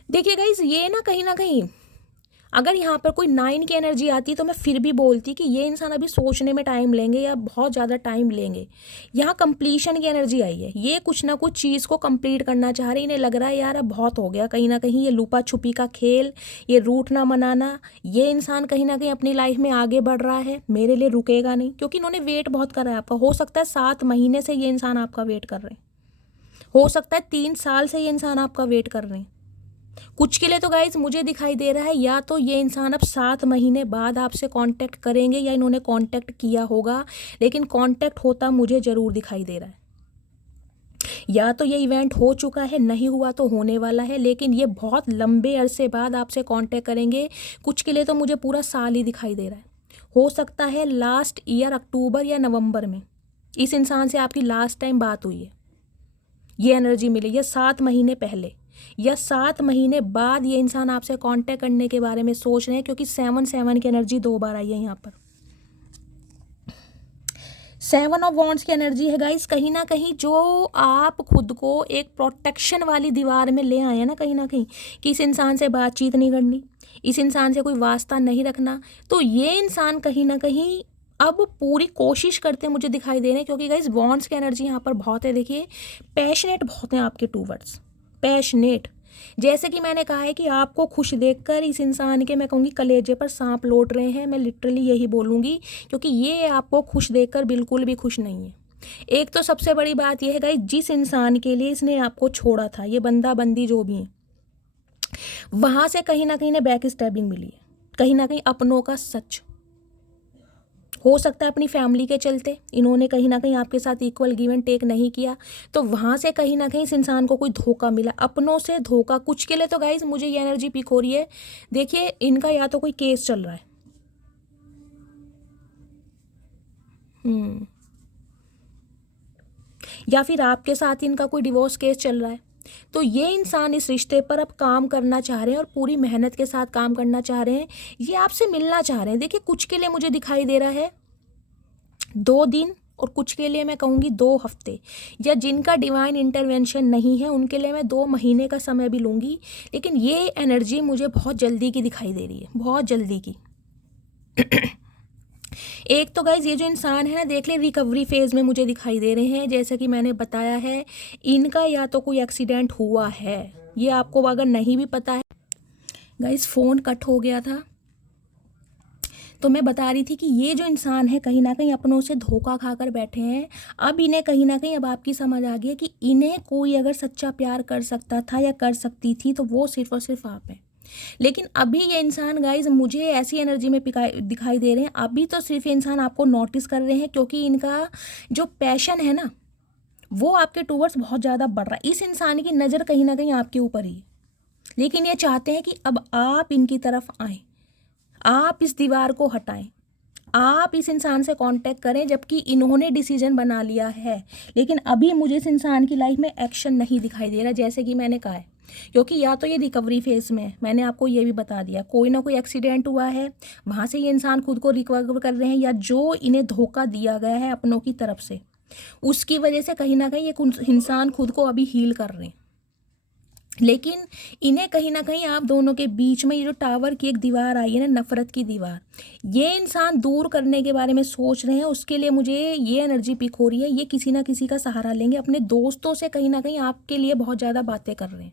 देखिए गाइज, ये ना कहीं अगर यहाँ पर कोई 9 की एनर्जी आती तो मैं फिर भी बोलती कि ये इंसान अभी सोचने में टाइम लेंगे या बहुत ज़्यादा टाइम लेंगे। यहाँ कंप्लीशन की एनर्जी आई है, ये कुछ ना कुछ चीज़ को कंप्लीट करना चाह रहे हैं। इन्हें लग रहा है यार अब बहुत हो गया, कहीं ना कहीं ये लुपा छुपी का खेल, ये रूठ ना मनाना, ये इंसान कहीं ना कहीं अपनी लाइफ में आगे बढ़ रहा है, मेरे लिए रुकेगा नहीं, क्योंकि इन्होंने वेट बहुत करा है आपका। हो सकता है 7 महीने से ये इंसान आपका वेट कर रहे हैं, हो सकता है 3 साल से ये इंसान आपका वेट कर रहे हैं। कुछ के लिए तो गाइज मुझे दिखाई दे रहा है या तो ये इंसान अब 7 महीने बाद आपसे कांटेक्ट करेंगे या इन्होंने कांटेक्ट किया होगा, लेकिन कांटेक्ट होता मुझे ज़रूर दिखाई दे रहा है। या तो ये इवेंट हो चुका है, नहीं हुआ तो होने वाला है, लेकिन ये बहुत लंबे अरसे बाद आपसे कांटेक्ट करेंगे। कुछ के लिए तो मुझे पूरा साल ही दिखाई दे रहा है। हो सकता है लास्ट ईयर अक्टूबर या नवंबर में इस इंसान से आपकी लास्ट टाइम बात हुई है, ये एनर्जी मिली, या 7 महीने पहले या 7 महीने बाद ये इंसान आपसे कांटेक्ट करने के बारे में सोच रहे हैं, क्योंकि 7 की एनर्जी 2 बार आई है यहाँ पर। 7 ऑफ वॉन्ड्स की एनर्जी है गाइस। कहीं ना कहीं जो आप खुद को एक प्रोटेक्शन वाली दीवार में ले आए हैं ना, कहीं ना कहीं कि इस इंसान से बातचीत नहीं करनी, इस इंसान से कोई वास्ता नहीं रखना, तो ये इंसान कहीं ना कहीं अब पूरी कोशिश करते मुझे दिखाई दे रहे हैं, क्योंकि गाइस वॉन्ड्स की एनर्जी यहाँ पर बहुत है। देखिए पैशनेट बहुत हैं आपके टूवर्ड्स, पैशनेट। जैसे कि मैंने कहा है कि आपको खुश देखकर इस इंसान के, मैं कहूँगी, कलेजे पर सांप लौट रहे हैं। मैं लिटरली यही बोलूँगी, क्योंकि ये आपको खुश देखकर बिल्कुल भी खुश नहीं है। एक तो सबसे बड़ी बात यह है गाइस, जिस इंसान के लिए इसने आपको छोड़ा था, ये बंदा बंदी जो भी है, वहाँ से कहीं ना कहीं ने बैक स्टैबिंग मिली है, कहीं ना कहीं अपनों का सच। हो सकता है अपनी फैमिली के चलते इन्होंने कहीं ना कहीं आपके साथ इक्वल गिव एंड टेक नहीं किया, तो वहाँ से कहीं ना कहीं इस इंसान को कोई धोखा मिला, अपनों से धोखा। कुछ के लिए तो गाइज मुझे ये एनर्जी पिक हो रही है, देखिए इनका या तो कोई केस चल रहा है, या फिर आपके साथ इनका कोई डिवोर्स केस चल रहा है। तो ये इंसान इस रिश्ते पर अब काम करना चाह रहे हैं और पूरी मेहनत के साथ काम करना चाह रहे हैं, ये आपसे मिलना चाह रहे हैं। देखिए कुछ के लिए मुझे दिखाई दे रहा है 2 दिन, और कुछ के लिए मैं कहूँगी 2 हफ्ते, या जिनका डिवाइन इंटरवेंशन नहीं है उनके लिए मैं 2 महीने का समय भी लूँगी, लेकिन ये एनर्जी मुझे बहुत जल्दी की दिखाई दे रही है, बहुत जल्दी की। एक तो गाइज ये जो इंसान है ना, देख ले रिकवरी फेज में मुझे दिखाई दे रहे हैं। जैसा कि मैंने बताया है, इनका या तो कोई एक्सीडेंट हुआ है, ये आपको अगर नहीं भी पता है गाइज, फ़ोन कट हो गया था, तो मैं बता रही थी कि ये जो इंसान है कहीं ना कहीं अपनों से धोखा खाकर बैठे हैं। अब इन्हें कहीं ना कहीं अब आपकी समझ आ गई है कि इन्हें कोई अगर सच्चा प्यार कर सकता था या कर सकती थी तो वो सिर्फ और सिर्फ आप हैं। लेकिन अभी ये इंसान गाइज मुझे ऐसी एनर्जी में दिखाई दे रहे हैं, अभी तो सिर्फ ये इंसान आपको नोटिस कर रहे हैं, क्योंकि इनका जो पैशन है ना वो आपके टूवर्ड्स बहुत ज़्यादा बढ़ रहा है। इस इंसान की नज़र कहीं ना कहीं आपके ऊपर ही, लेकिन ये चाहते हैं कि अब आप इनकी तरफ आएँ, आप इस दीवार को हटाएं, आप इस इंसान से कांटेक्ट करें, जबकि इन्होंने डिसीजन बना लिया है। लेकिन अभी मुझे इस इंसान की लाइफ में एक्शन नहीं दिखाई दे रहा, जैसे कि मैंने कहा है, क्योंकि या तो ये रिकवरी फेज में है, मैंने आपको ये भी बता दिया, कोई ना कोई एक्सीडेंट हुआ है, वहाँ से ये इंसान खुद को रिकवर कर रहे हैं, या जो इन्हें धोखा दिया गया है अपनों की तरफ से, उसकी वजह से कहीं ना कहीं ये इंसान खुद को अभी हील कर रहे हैं। लेकिन इन्हें कहीं ना कहीं आप दोनों के बीच में ये जो टावर की एक दीवार आई है ना, नफरत की दीवार, ये इंसान दूर करने के बारे में सोच रहे हैं। उसके लिए मुझे ये एनर्जी पिक हो रही है, ये किसी ना किसी का सहारा लेंगे, अपने दोस्तों से कहीं ना कहीं आपके लिए बहुत ज़्यादा बातें कर रहे हैं।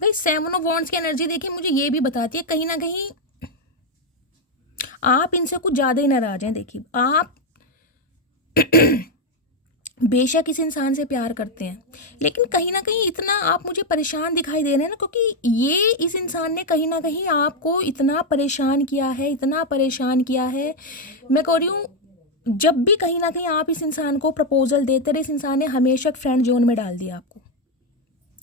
भाई 7 ऑफ वॉन्ड्स की एनर्जी देखिए मुझे ये भी बताती है कहीं ना कहीं आप इनसे कुछ ज़्यादा ही नाराज हैं। देखिए आप बेशक इस इंसान से प्यार करते हैं, लेकिन कहीं ना कहीं इतना आप मुझे परेशान दिखाई दे रहे हैं ना, क्योंकि ये इस इंसान ने कहीं ना कहीं आपको इतना परेशान किया है, इतना परेशान किया है। मैं कह रही हूँ जब भी कहीं ना कहीं आप इस इंसान को प्रपोजल देते रहे, इस इंसान ने हमेशा फ्रेंड जोन में डाल दिया आपको।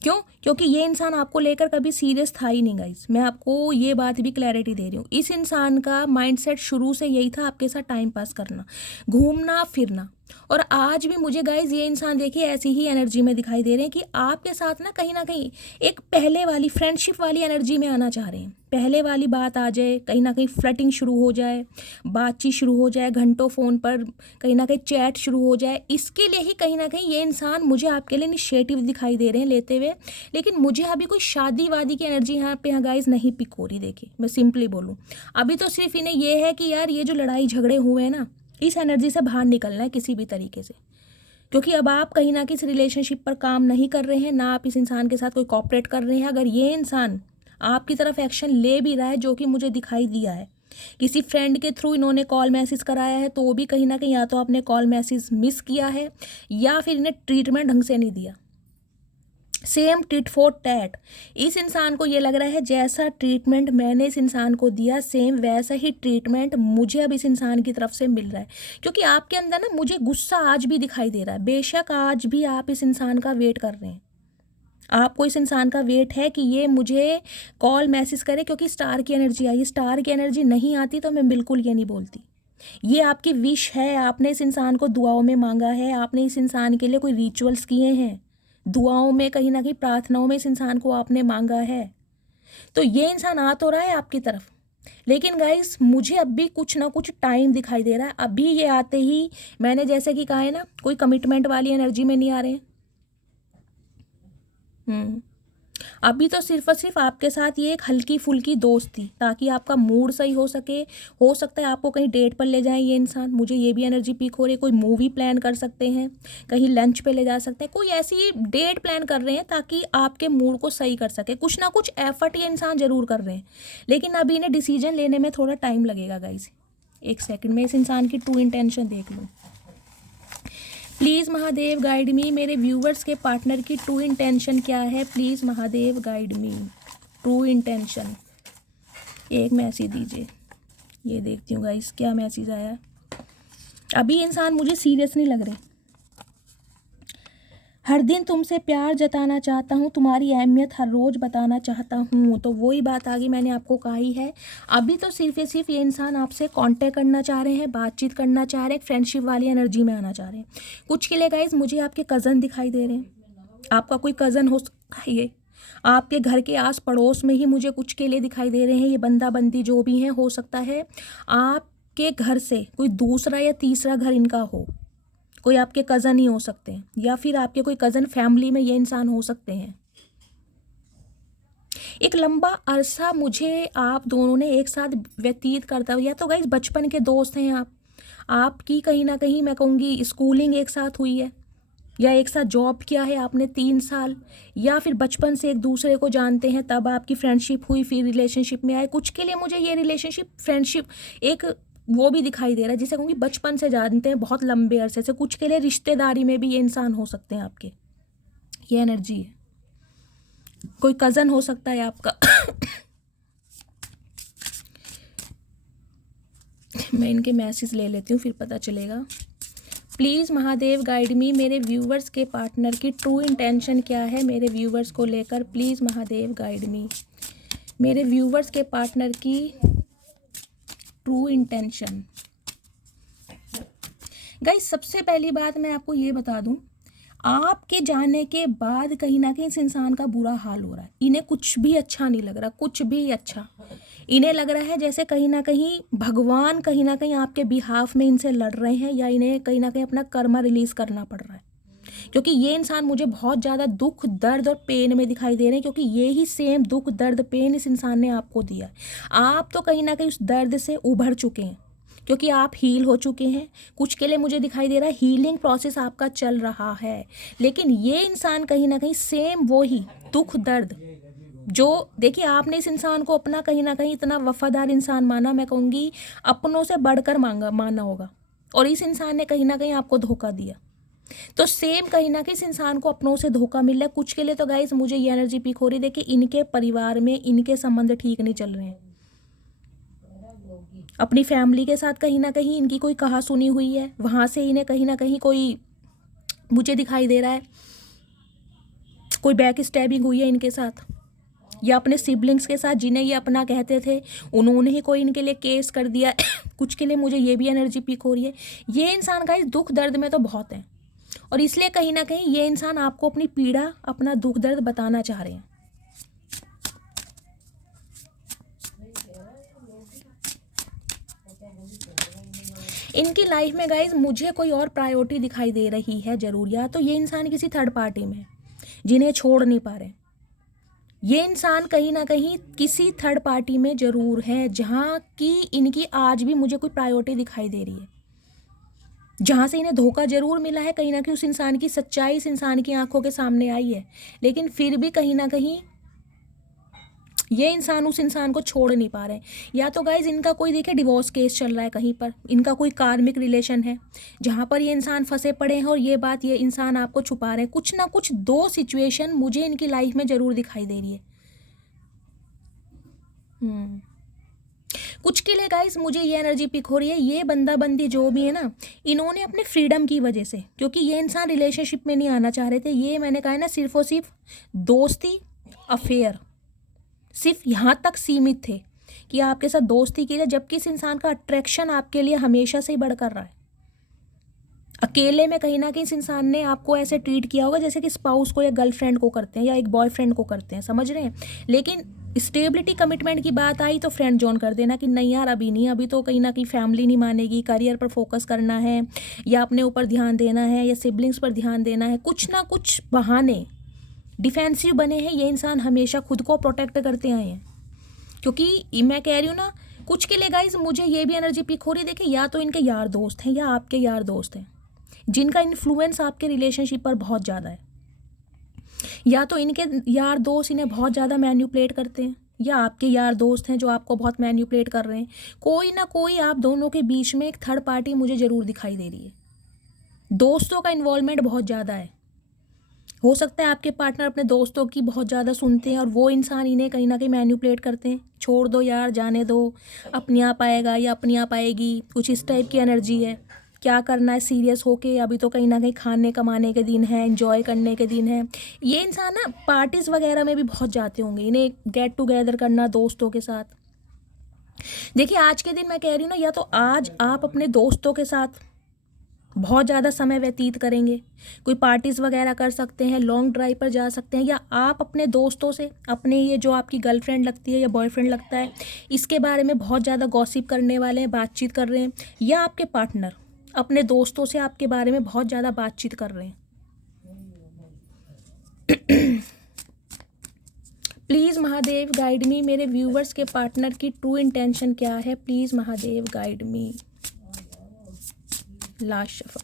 क्यों? क्योंकि ये इंसान आपको लेकर कभी सीरियस था ही नहीं गाइस, मैं आपको ये बात भी क्लैरिटी दे रही हूँ। इस इंसान का माइंडसेट शुरू से यही था, आपके साथ टाइम पास करना, घूमना फिरना, और आज भी मुझे गाइज ये इंसान देखिए ऐसी ही एनर्जी में दिखाई दे रहे हैं कि आपके साथ ना कहीं एक पहले वाली फ्रेंडशिप वाली एनर्जी में आना चाह रहे हैं। पहले वाली बात आ जाए, कहीं ना कहीं फ्लर्टिंग शुरू हो जाए, बातचीत शुरू हो जाए, घंटों फ़ोन पर कहीं ना कहीं चैट शुरू हो जाए। इसके लिए ही कहीं ना कहीं ये इंसान मुझे आपके लिए इनिशिएटिव दिखाई दे रहे हैं लेते हुए। लेकिन मुझे अभी कोई शादी वादी की एनर्जी यहाँ पे गाइज नहीं पिक हो रही। देखिए मैं सिंपली बोलूँ, अभी तो सिर्फ इन्हें ये है कि यार ये जो लड़ाई झगड़े हुए हैं ना, इस एनर्जी से बाहर निकलना है किसी भी तरीके से। क्योंकि अब आप कहीं ना किसी रिलेशनशिप पर काम नहीं कर रहे हैं, ना आप इस इंसान के साथ कोई कॉपरेट कर रहे हैं। अगर ये इंसान आपकी तरफ एक्शन ले भी रहा है, जो कि मुझे दिखाई दिया है, किसी फ्रेंड के थ्रू इन्होंने कॉल मैसेज कराया है, तो वो भी कहीं ना कहीं या तो आपने कॉल मैसेज मिस किया है या फिर इन्हें ट्रीटमेंट ढंग से नहीं दिया। Same tit for tat. इस इंसान को ये लग रहा है जैसा ट्रीटमेंट मैंने इस इंसान को दिया, सेम वैसा ही ट्रीटमेंट मुझे अब इस इंसान की तरफ से मिल रहा है। क्योंकि आपके अंदर ना मुझे गुस्सा आज भी दिखाई दे रहा है। बेशक आज भी आप इस इंसान का वेट कर रहे हैं, आपको इस इंसान का वेट है कि ये मुझे कॉल मैसेज करे, क्योंकि स्टार की एनर्जी आई। स्टार की एनर्जी नहीं आती तो मैं बिल्कुल ये नहीं बोलती। ये आपकी विश है, आपने इस इंसान को दुआओं में मांगा है, आपने इस इंसान के लिए कोई रिचुअल्स किए हैं, दुआओं में कहीं ना कहीं प्रार्थनाओं में इस इंसान को आपने मांगा है। तो ये इंसान आ तो रहा है आपकी तरफ, लेकिन गाइस मुझे अब भी कुछ ना कुछ टाइम दिखाई दे रहा है। अभी ये आते ही मैंने जैसे कि कहा है ना, कोई कमिटमेंट वाली एनर्जी में नहीं आ रहे हैं। अभी तो सिर्फ और सिर्फ आपके साथ ये एक हल्की फुल्की दोस्त थी, ताकि आपका मूड सही हो सके। हो सकता है आपको कहीं डेट पर ले जाएं ये इंसान, मुझे ये भी एनर्जी पीक हो रही है। कोई मूवी प्लान कर सकते हैं, कहीं लंच पे ले जा सकते हैं, कोई ऐसी डेट प्लान कर रहे हैं ताकि आपके मूड को सही कर सके। कुछ ना कुछ एफर्ट ये इंसान ज़रूर कर रहे हैं, लेकिन अभी इन्हें डिसीजन लेने में थोड़ा टाइम लगेगा गाइस। एक सेकेंड में इस इंसान की ट्रू इंटेंशन देख लूँ। प्लीज़ महादेव गाइड मी, मेरे व्यूवर्स के पार्टनर की ट्रू इंटेंशन क्या है? Please Mahadev guide me, true intention एक मैसेज दीजिए। ये देखती हूँ गाइस क्या मैसेज आया। अभी इंसान मुझे सीरियस नहीं लग रहे। हर दिन तुमसे प्यार जताना चाहता हूँ, तुम्हारी अहमियत हर रोज़ बताना चाहता हूँ। तो वही बात आ गई, मैंने आपको कहा ही है। अभी तो सिर्फ ये इंसान आपसे कांटेक्ट करना चाह रहे हैं, बातचीत करना चाह रहे हैं, फ्रेंडशिप वाली एनर्जी में आना चाह रहे हैं। कुछ के लिए गाइस मुझे आपके कज़न दिखाई दे रहे हैं। आपका कोई कज़न हो सकता है, ये आपके घर के आस पड़ोस में ही मुझे कुछ के लिए दिखाई दे रहे हैं। ये बंदा बंदी जो भी हैं, हो सकता है आपके घर से कोई दूसरा या तीसरा घर इनका हो। कोई आपके कज़न ही हो सकते हैं, या फिर आपके कोई कज़न फैमिली में ये इंसान हो सकते हैं। एक लंबा अरसा मुझे आप दोनों ने एक साथ व्यतीत करता हुआ, या तो गाइस बचपन के दोस्त हैं आप, आपकी कहीं ना कहीं मैं कहूँगी स्कूलिंग एक साथ हुई है, या एक साथ जॉब किया है आपने 3 साल, या फिर बचपन से एक दूसरे को जानते हैं, तब आपकी फ्रेंडशिप हुई, फिर रिलेशनशिप में आए। कुछ के लिए मुझे ये रिलेशनशिप फ्रेंडशिप एक वो भी दिखाई दे रहा है, जिसे कहूँगी बचपन से जानते हैं, बहुत लंबे अरसे से। कुछ के लिए रिश्तेदारी में भी ये इंसान हो सकते हैं आपके। ये एनर्जी है, कोई कज़न हो सकता है आपका। मैं इनके मैसेज ले लेती हूँ, फिर पता चलेगा। प्लीज़ महादेव गाइड मी, मेरे व्यूवर्स के पार्टनर की ट्रू इंटेंशन क्या है मेरे व्यूवर्स को लेकर? प्लीज़ महादेव गाइड मी, मेरे व्यूवर्स के पार्टनर की ट्रू इंटेंशन। गाइस सबसे पहली बात मैं आपको ये बता दूं, आपके जाने के बाद कहीं ना कहीं इस इंसान का बुरा हाल हो रहा है। इन्हें कुछ भी अच्छा नहीं लग रहा, कुछ भी अच्छा। इन्हें लग रहा है जैसे कहीं ना कहीं भगवान कहीं ना कहीं आपके बिहाफ में इनसे लड़ रहे हैं, या इन्हें कहीं ना कहीं अपना कर्मा रिलीज करना पड़ रहा है। क्योंकि ये इंसान मुझे बहुत ज़्यादा दुख दर्द और पेन में दिखाई दे रहे हैं, क्योंकि ये ही सेम दुख दर्द पेन इस इंसान ने आपको दिया। आप तो कहीं ना कहीं उस दर्द से उभर चुके हैं, क्योंकि आप हील हो चुके हैं। कुछ के लिए मुझे दिखाई दे रहा है हीलिंग प्रोसेस आपका चल रहा है, लेकिन ये इंसान कहीं ना कहीं सेम वो ही दुख दर्द जो, देखिए आपने इस इंसान को अपना कहीं ना कहीं इतना वफादार इंसान माना, मैं कहूँगी अपनों से बढ़कर माना होगा, और इस इंसान ने कहीं ना कहीं आपको धोखा दिया। तो सेम कहीं ना कहीं इस इंसान को अपनों से धोखा मिल रहा है। कुछ के लिए तो गाइस मुझे ये एनर्जी पीक हो रही है, देखिए इनके परिवार में इनके संबंध ठीक नहीं चल रहे हैं। अपनी फैमिली के साथ कहीं ना कहीं इनकी कोई कहा सुनी हुई है, वहाँ से इन्हें कहीं ना कहीं कोई मुझे दिखाई दे रहा है कोई बैक स्टैबिंग हुई है इनके साथ। या अपने सिबलिंग्स के साथ जिन्हें ये अपना कहते थे, उन्होंने ही कोई इनके लिए केस कर दिया। कुछ के लिए मुझे ये भी एनर्जी पिक हो रही है। ये इंसान का इस दुख दर्द में तो बहुत है, और इसलिए कहीं ना कहीं ये इंसान आपको अपनी पीड़ा, अपना दुख दर्द बताना चाह रहे हैं। इनकी लाइफ में गाइज मुझे कोई और प्रायोरिटी दिखाई दे रही है जरूर, या तो ये इंसान किसी थर्ड पार्टी में है जिन्हें छोड़ नहीं पा रहे। ये इंसान कहीं ना कहीं किसी थर्ड पार्टी में जरूर है, जहाँ की इनकी आज भी मुझे कोई प्रायोरिटी दिखाई दे रही है, जहाँ से इन्हें धोखा जरूर मिला है। कहीं ना कहीं उस इंसान की सच्चाई इस इंसान की आंखों के सामने आई है, लेकिन फिर भी कहीं ना कहीं ये इंसान उस इंसान को छोड़ नहीं पा रहे। या तो गाइज इनका कोई देखिए डिवोर्स केस चल रहा है, कहीं पर इनका कोई कार्मिक रिलेशन है जहाँ पर ये इंसान फंसे पड़े हैं, और ये बात ये इंसान आपको छुपा रहे हैं। कुछ ना कुछ दो सिचुएशन मुझे इनकी लाइफ में जरूर दिखाई दे रही है। कुछ के लिए गाइस मुझे ये एनर्जी पिक हो रही है, ये बंदा बंदी जो भी है ना, इन्होंने अपने फ्रीडम की वजह से, क्योंकि ये इंसान रिलेशनशिप में नहीं आना चाह रहे थे, ये मैंने कहा है ना सिर्फ और सिर्फ दोस्ती, अफेयर, सिर्फ यहाँ तक सीमित थे कि आपके साथ दोस्ती की जाए, जबकि इस इंसान का अट्रैक्शन आपके लिए हमेशा से ही बढ़कर रहा है। अकेले में कहीं ना कहीं इस इंसान ने आपको ऐसे ट्रीट किया होगा जैसे कि स्पाउस को या गर्लफ्रेंड को करते हैं या एक बॉयफ्रेंड को करते हैं, समझ रहे हैं। लेकिन स्टेबिलिटी कमिटमेंट की बात आई तो फ्रेंड जोन कर देना कि नहीं यार अभी नहीं, अभी तो कहीं ना कहीं फैमिली नहीं मानेगी, करियर पर फोकस करना है या अपने ऊपर ध्यान देना है या सिबलिंग्स पर ध्यान देना है। कुछ ना कुछ बहाने डिफेंसिव बने हैं। ये इंसान हमेशा खुद को प्रोटेक्ट करते आए हैं, क्योंकि मैं कह रही हूँ ना, कुछ के लिए गाइज मुझे ये भी एनर्जी पिक हो रही है। देखिए या तो इनके यार दोस्त हैं या आपके यार दोस्त हैं जिनका इन्फ्लुएंस आपके रिलेशनशिप पर बहुत ज़्यादा है, या तो इनके यार दोस्त इन्हें बहुत ज़्यादा मैन्युपुलेट करते हैं, या आपके यार दोस्त हैं जो आपको बहुत मैन्युपुलेट कर रहे हैं। कोई ना कोई आप दोनों के बीच में एक थर्ड पार्टी मुझे ज़रूर दिखाई दे रही है। दोस्तों का इन्वॉल्वमेंट बहुत ज़्यादा है। हो सकता है आपके पार्टनर अपने दोस्तों की बहुत ज़्यादा सुनते हैं और वो इंसान इन्हें कहीं ना कहीं मैन्युपुलेट करते हैं, छोड़ दो यार, जाने दो, अपने आप आएगा या अपनी आप आएगी, कुछ इस टाइप की एनर्जी है। क्या करना है सीरियस होके, अभी तो कहीं ना कहीं खाने कमाने के दिन है, एंजॉय करने के दिन है। ये इंसान ना पार्टीज़ वगैरह में भी बहुत जाते होंगे, इन्हें गेट टुगेदर करना दोस्तों के साथ। देखिए आज के दिन मैं कह रही हूँ ना, या तो आज आप अपने दोस्तों के साथ बहुत ज़्यादा समय व्यतीत करेंगे, कोई पार्टीज़ वगैरह कर सकते हैं, लॉन्ग ड्राइव पर जा सकते हैं, या आप अपने दोस्तों से अपने ये जो आपकी गर्लफ्रेंड लगती है या बॉयफ्रेंड लगता है इसके बारे में बहुत ज़्यादा गॉसिप करने वाले हैं, बातचीत कर रहे हैं, या आपके पार्टनर अपने दोस्तों से आपके बारे में बहुत ज़्यादा बातचीत कर रहे हैं। प्लीज़ महादेव गाइड मी, मेरे व्यूवर्स के पार्टनर की ट्रू इंटेंशन क्या है, please Mahadev guide me. Last shuffle.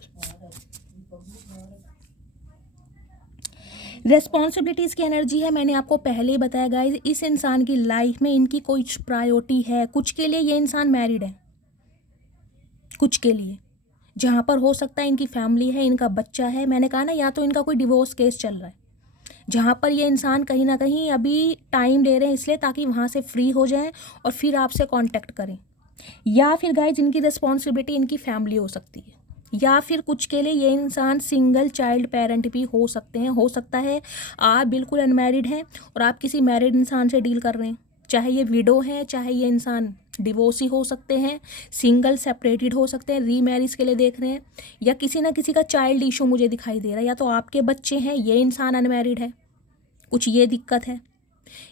Responsibilities की एनर्जी है, मैंने आपको पहले ही बताया गाइज, इस इंसान की लाइफ में इनकी कोई प्रायोरिटी है। कुछ के लिए ये इंसान मैरिड है, कुछ के लिए जहाँ पर हो सकता है इनकी फैमिली है, इनका बच्चा है। मैंने कहा ना, या तो इनका कोई डिवोर्स केस चल रहा है जहाँ पर ये इंसान कहीं ना कहीं अभी टाइम ले रहे हैं इसलिए ताकि वहाँ से फ्री हो जाएं और फिर आपसे कांटेक्ट करें, या फिर गाइज इनकी रिस्पॉन्सिबिलिटी इनकी फैमिली हो सकती है, या फिर कुछ के लिए ये इंसान सिंगल चाइल्ड पेरेंट भी हो सकते हैं। हो सकता है आप बिल्कुल अनमैरिड हैं और आप किसी मैरिड इंसान से डील कर रहे हैं, चाहे ये विडो है, चाहे ये इंसान डिवोर्सी हो सकते हैं, सिंगल सेपरेटेड हो सकते हैं, रीमैरिज के लिए देख रहे हैं, या किसी ना किसी का चाइल्ड इशू मुझे दिखाई दे रहा है। या तो आपके बच्चे हैं, ये इंसान अनमैरिड है, कुछ ये दिक्कत है,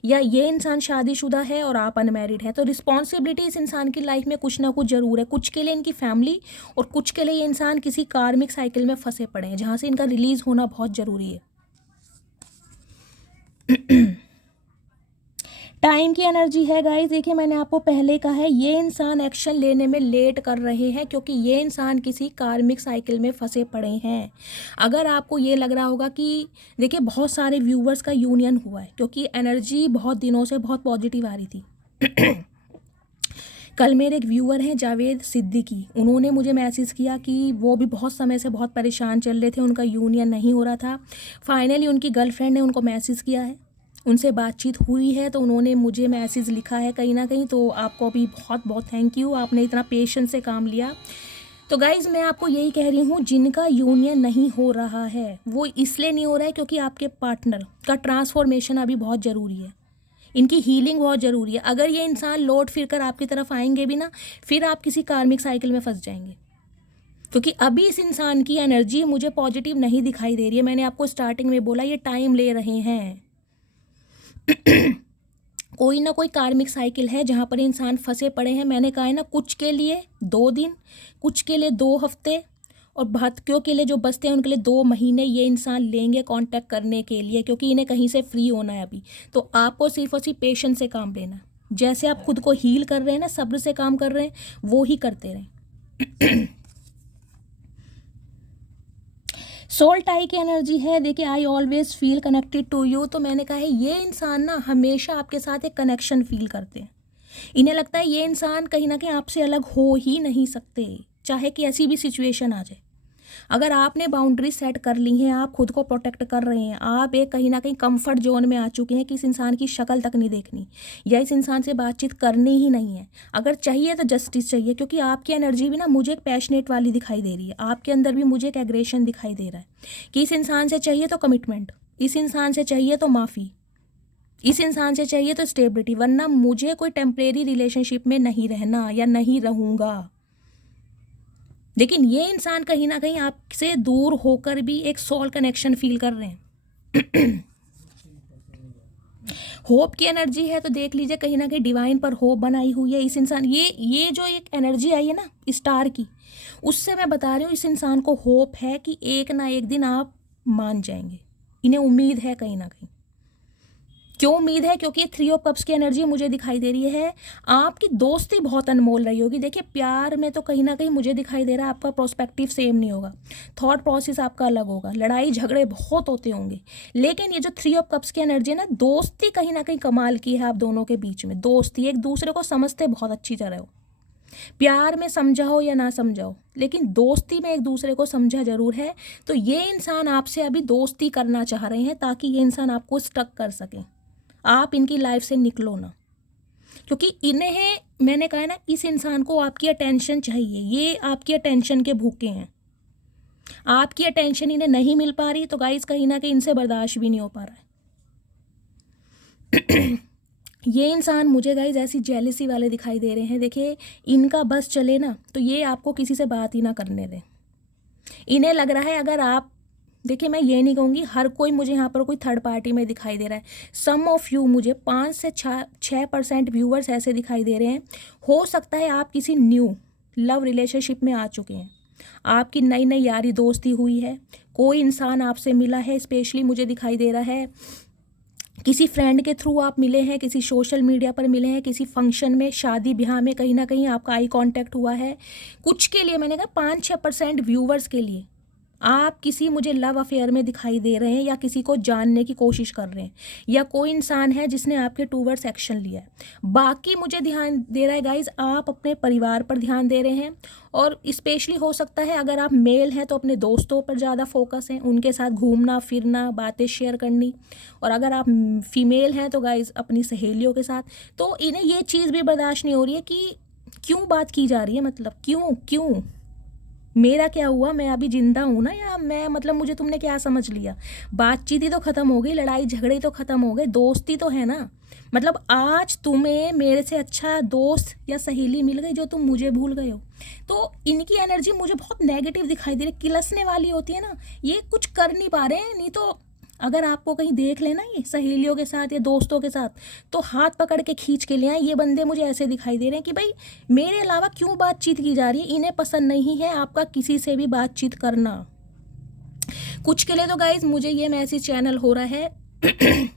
या ये इंसान शादीशुदा है और आप अनमैरिड है। तो रिस्पॉन्सिबिलिटी इस इंसान की लाइफ में कुछ ना कुछ ज़रूर है। कुछ के लिए इनकी फैमिली और कुछ के लिए ये इंसान किसी कार्मिक साइकिल में फंसे पड़े हैं जहाँ से इनका रिलीज़ होना बहुत ज़रूरी है। टाइम की एनर्जी है गाइस, देखिए मैंने आपको पहले कहा है ये इंसान एक्शन लेने में लेट कर रहे हैं क्योंकि ये इंसान किसी कार्मिक साइकिल में फंसे पड़े हैं। अगर आपको ये लग रहा होगा कि देखिए बहुत सारे व्यूवर्स का यूनियन हुआ है क्योंकि एनर्जी बहुत दिनों से बहुत पॉजिटिव आ रही थी। कल मेरे एक व्यूअर हैं जावेद सिद्दीकी, उन्होंने मुझे मैसेज किया कि वो भी बहुत समय से बहुत परेशान चल रहे थे, उनका यूनियन नहीं हो रहा था। फाइनली उनकी गर्लफ्रेंड ने उनको मैसेज किया है, उनसे बातचीत हुई है, तो उन्होंने मुझे मैसेज लिखा है कहीं ना कहीं। तो आपको भी बहुत बहुत थैंक यू, आपने इतना पेशेंस से काम लिया। तो गाइज़ मैं आपको यही कह रही हूँ, जिनका यूनियन नहीं हो रहा है वो इसलिए नहीं हो रहा है क्योंकि आपके पार्टनर का ट्रांसफॉर्मेशन अभी बहुत ज़रूरी है। इनकी हीलिंग बहुत ज़रूरी है। अगर ये इंसान लौट फिर कर आपकी तरफ आएंगे भी ना, फिर आप किसी कार्मिक साइकिल में फंस जाएंगे, क्योंकि अभी इस इंसान की एनर्जी मुझे पॉजिटिव नहीं दिखाई दे रही है। मैंने आपको स्टार्टिंग में बोला ये टाइम ले रहे हैं। कोई ना कोई कार्मिक साइकिल है जहाँ पर इंसान फंसे पड़े हैं। मैंने कहा है ना, कुछ के लिए 2 दिन, कुछ के लिए 2 हफ्ते, और भाग्यों के लिए जो बचते हैं उनके लिए 2 महीने ये इंसान लेंगे कांटेक्ट करने के लिए, क्योंकि इन्हें कहीं से फ्री होना है अभी। तो आपको सिर्फ और सिर्फ पेशेंस से काम लेना है। जैसे आप खुद को हील कर रहे हैं ना, सब्र से काम कर रहे हैं, वो ही करते रहें। सोल टाई की एनर्जी है। देखिए, I always feel connected to you. तो मैंने कहा है ये इंसान ना हमेशा आपके साथ एक कनेक्शन फील करते हैं। इन्हें लगता है ये इंसान कहीं ना कहीं आपसे अलग हो ही नहीं सकते, चाहे कि ऐसी भी सिचुएशन आ जाए। अगर आपने बाउंड्री सेट कर ली हैं, आप खुद को प्रोटेक्ट कर रहे हैं, आप एक कहीं ना कहीं कंफर्ट जोन में आ चुके हैं कि इस इंसान की शक्ल तक नहीं देखनी या इस इंसान से बातचीत करनी ही नहीं है। अगर चाहिए तो जस्टिस चाहिए, क्योंकि आपकी एनर्जी भी ना मुझे एक पैशनेट वाली दिखाई दे रही है। आपके अंदर भी मुझे एक एग्रेशन दिखाई दे रहा है कि इस इंसान से चाहिए तो कमिटमेंट, इस इंसान से चाहिए तो माफ़ी, इस इंसान से चाहिए तो स्टेबिलिटी, वरना मुझे कोई टेम्परेरी रिलेशनशिप में नहीं रहना या नहीं रहूँगा। लेकिन ये इंसान कहीं ना कहीं आपसे दूर होकर भी एक सोल कनेक्शन फील कर रहे हैं। होप की एनर्जी है, तो देख लीजिए कहीं ना कहीं डिवाइन पर होप बनाई हुई है इस इंसान। ये जो एक एनर्जी आई है ना स्टार की, उससे मैं बता रही हूँ इस इंसान को होप है कि एक ना एक दिन आप मान जाएंगे। इन्हें उम्मीद है कहीं ना कहीं। क्यों उम्मीद है? क्योंकि ये 3 ऑफ कप्स की एनर्जी मुझे दिखाई दे रही है। आपकी दोस्ती बहुत अनमोल रही होगी। देखिए, प्यार में तो कहीं ना कहीं मुझे दिखाई दे रहा है आपका प्रोस्पेक्टिव सेम नहीं होगा, थॉट प्रोसेस आपका अलग होगा, लड़ाई झगड़े बहुत होते होंगे। लेकिन ये जो 3 ऑफ कप्स की एनर्जी है ना, दोस्ती कहीं ना कहीं कमाल की है आप दोनों के बीच में। दोस्ती, एक दूसरे को समझते बहुत अच्छी तरह हो। प्यार में समझा हो या ना समझा हो, लेकिन दोस्ती में एक दूसरे को समझा जरूर है। तो ये इंसान आपसे अभी दोस्ती करना चाह रहे हैं ताकि ये इंसान आपको स्टक कर सके, आप इनकी लाइफ से निकलो ना। क्योंकि इन्हें, मैंने कहा है ना, इस इंसान को आपकी अटेंशन चाहिए। ये आपकी अटेंशन के भूखे हैं। आपकी अटेंशन इन्हें नहीं मिल पा रही तो गाइस कहीं ना कहीं इनसे बर्दाश्त भी नहीं हो पा रहा है। ये इंसान मुझे गाइस ऐसी जेलिसी वाले दिखाई दे रहे हैं। देखिए, इनका बस चले ना तो ये आपको किसी से बात ही ना करने दें। इन्हें लग रहा है अगर आप, देखिए मैं ये नहीं कहूँगी हर कोई मुझे यहाँ पर कोई थर्ड पार्टी में दिखाई दे रहा है। सम ऑफ यू, मुझे 5 से 6% व्यूवर्स ऐसे दिखाई दे रहे हैं। हो सकता है आप किसी न्यू लव रिलेशनशिप में आ चुके हैं, आपकी नई नई यारी दोस्ती हुई है, कोई इंसान आपसे मिला है, स्पेशली मुझे दिखाई दे रहा है किसी फ्रेंड के थ्रू आप मिले हैं, किसी सोशल मीडिया पर मिले हैं, किसी फंक्शन में, शादी ब्याह में कहीं ना कहीं आपका आई कांटेक्ट हुआ है। कुछ के लिए, मैंने कहा 5-6% व्यूवर्स के लिए आप किसी मुझे लव अफेयर में दिखाई दे रहे हैं या किसी को जानने की कोशिश कर रहे हैं, या कोई इंसान है जिसने आपके टूवर्ड्स एक्शन लिया है। बाकी मुझे ध्यान दे रहा है गाइज, आप अपने परिवार पर ध्यान दे रहे हैं, और स्पेशली हो सकता है अगर आप मेल हैं तो अपने दोस्तों पर ज़्यादा फोकस है, उनके साथ घूमना फिरना, बातें शेयर करनी। और अगर आप फीमेल हैं तो गाइज अपनी सहेलियों के साथ। तो इन्हें ये चीज़ भी बर्दाश्त नहीं हो रही है कि क्यों बात की जा रही है, मतलब क्यों मेरा क्या हुआ, मैं अभी जिंदा हूँ ना, या मैं, मतलब मुझे तुमने क्या समझ लिया। बातचीत ही तो ख़त्म हो गई, लड़ाई झगड़े तो ख़त्म हो गए, दोस्ती तो है ना। मतलब आज तुम्हें मेरे से अच्छा दोस्त या सहेली मिल गई जो तुम मुझे भूल गए हो। तो इनकी एनर्जी मुझे बहुत नेगेटिव दिखाई दे रही, किलसने वाली होती है ना। ये कुछ कर नहीं पा रहे हैं। नहीं तो अगर आपको कहीं देख लेना ये सहेलियों के साथ या दोस्तों के साथ, तो हाथ पकड़ के खींच के ले आए। ये बंदे मुझे ऐसे दिखाई दे रहे हैं कि भाई मेरे अलावा क्यों बातचीत की जा रही है, इन्हें पसंद नहीं है आपका किसी से भी बातचीत करना। कुछ के लिए तो गाइज मुझे ये मैसेज चैनल हो रहा है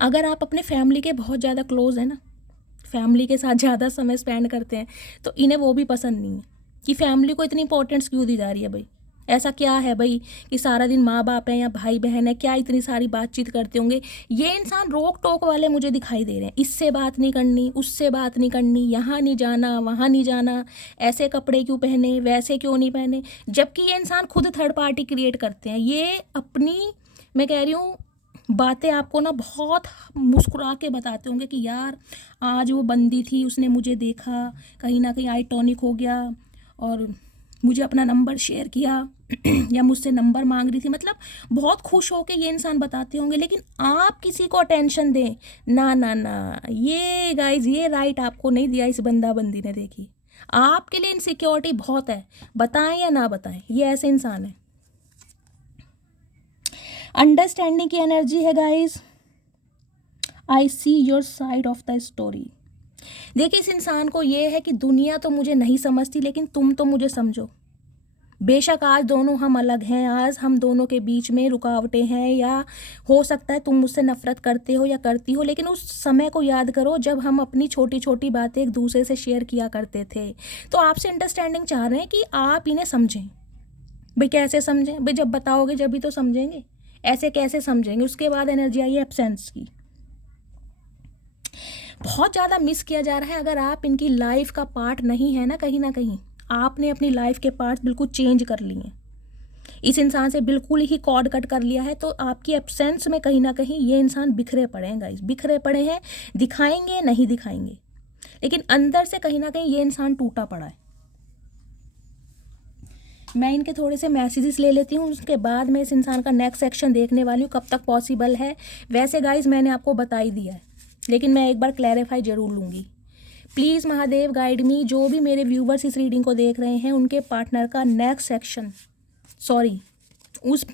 अगर आप अपने फैमिली के बहुत ज़्यादा क्लोज हैं ना, फैमिली के साथ ज़्यादा समय स्पेंड करते हैं, तो इन्हें वो भी पसंद नहीं है कि फैमिली को इतनी इंपॉर्टेंस क्यों दी जा रही है। भाई ऐसा क्या है भाई कि सारा दिन माँ बाप हैं या भाई बहन है, क्या इतनी सारी बातचीत करते होंगे। ये इंसान रोक टोक वाले मुझे दिखाई दे रहे हैं, इससे बात नहीं करनी, उससे बात नहीं करनी, यहाँ नहीं जाना, वहाँ नहीं जाना, ऐसे कपड़े क्यों पहने, वैसे क्यों नहीं पहने। जबकि ये इंसान खुद थर्ड पार्टी क्रिएट करते हैं। ये अपनी, मैं कह रही हूँ, बातें आपको ना बहुत मुस्कुरा के बताते होंगे कि यार आज वो बंदी थी, उसने मुझे देखा, कहीं ना कहीं आई टॉनिक हो गया और मुझे अपना नंबर शेयर किया। या मुझसे नंबर मांग रही थी, मतलब बहुत खुश होके ये इंसान बताते होंगे, लेकिन आप किसी को अटेंशन दें, ना ना ना, ये गाइज ये राइट आपको नहीं दिया इस बंदा बंदी ने। देखिए आपके लिए इनसिक्योरिटी बहुत है, बताएं या ना बताएं, ये ऐसे इंसान है। अंडरस्टैंडिंग की एनर्जी है guys. I see your side of the story. देखिए इस इंसान को ये है कि दुनिया तो मुझे नहीं समझती, लेकिन तुम तो मुझे समझो। बेशक आज दोनों हम अलग हैं, आज हम दोनों के बीच में रुकावटें हैं, या हो सकता है तुम मुझसे नफरत करते हो या करती हो, लेकिन उस समय को याद करो जब हम अपनी छोटी छोटी बातें एक दूसरे से शेयर किया करते थे। तो आपसे अंडरस्टैंडिंग चाह रहे हैं कि आप इन्हें समझें। भाई कैसे समझें? भाई जब बताओगे जब भी तो समझेंगे, ऐसे कैसे समझेंगे? उसके बाद एनर्जी आई है एब्सेंस की। बहुत ज़्यादा मिस किया जा रहा है। अगर आप इनकी लाइफ का पार्ट नहीं है ना कहीं आपने अपनी लाइफ के पार्ट्स बिल्कुल चेंज कर लिए हैं, इस इंसान से बिल्कुल ही कॉर्ड कट कर लिया है, तो आपकी एब्सेंस में कहीं ना कहीं ये इंसान बिखरे पड़े हैं गाइस, बिखरे पड़े हैं। दिखाएंगे नहीं दिखाएंगे, लेकिन अंदर से कहीं ना कहीं ये इंसान टूटा पड़ा है। मैं इनके थोड़े से मैसेजेस ले लेती हूँ, उसके बाद मैं इस इंसान का नेक्स्ट सेक्शन देखने वाली हूँ, कब तक पॉसिबल है। वैसे गाइज मैंने आपको बता ही दिया है, लेकिन मैं एक बार क्लैरिफाई ज़रूर लूँगी। प्लीज़ महादेव गाइड मी, जो भी मेरे व्यूवर्स इस रीडिंग को देख रहे हैं उनके पार्टनर का नेक्स्ट सेक्शन, सॉरी उस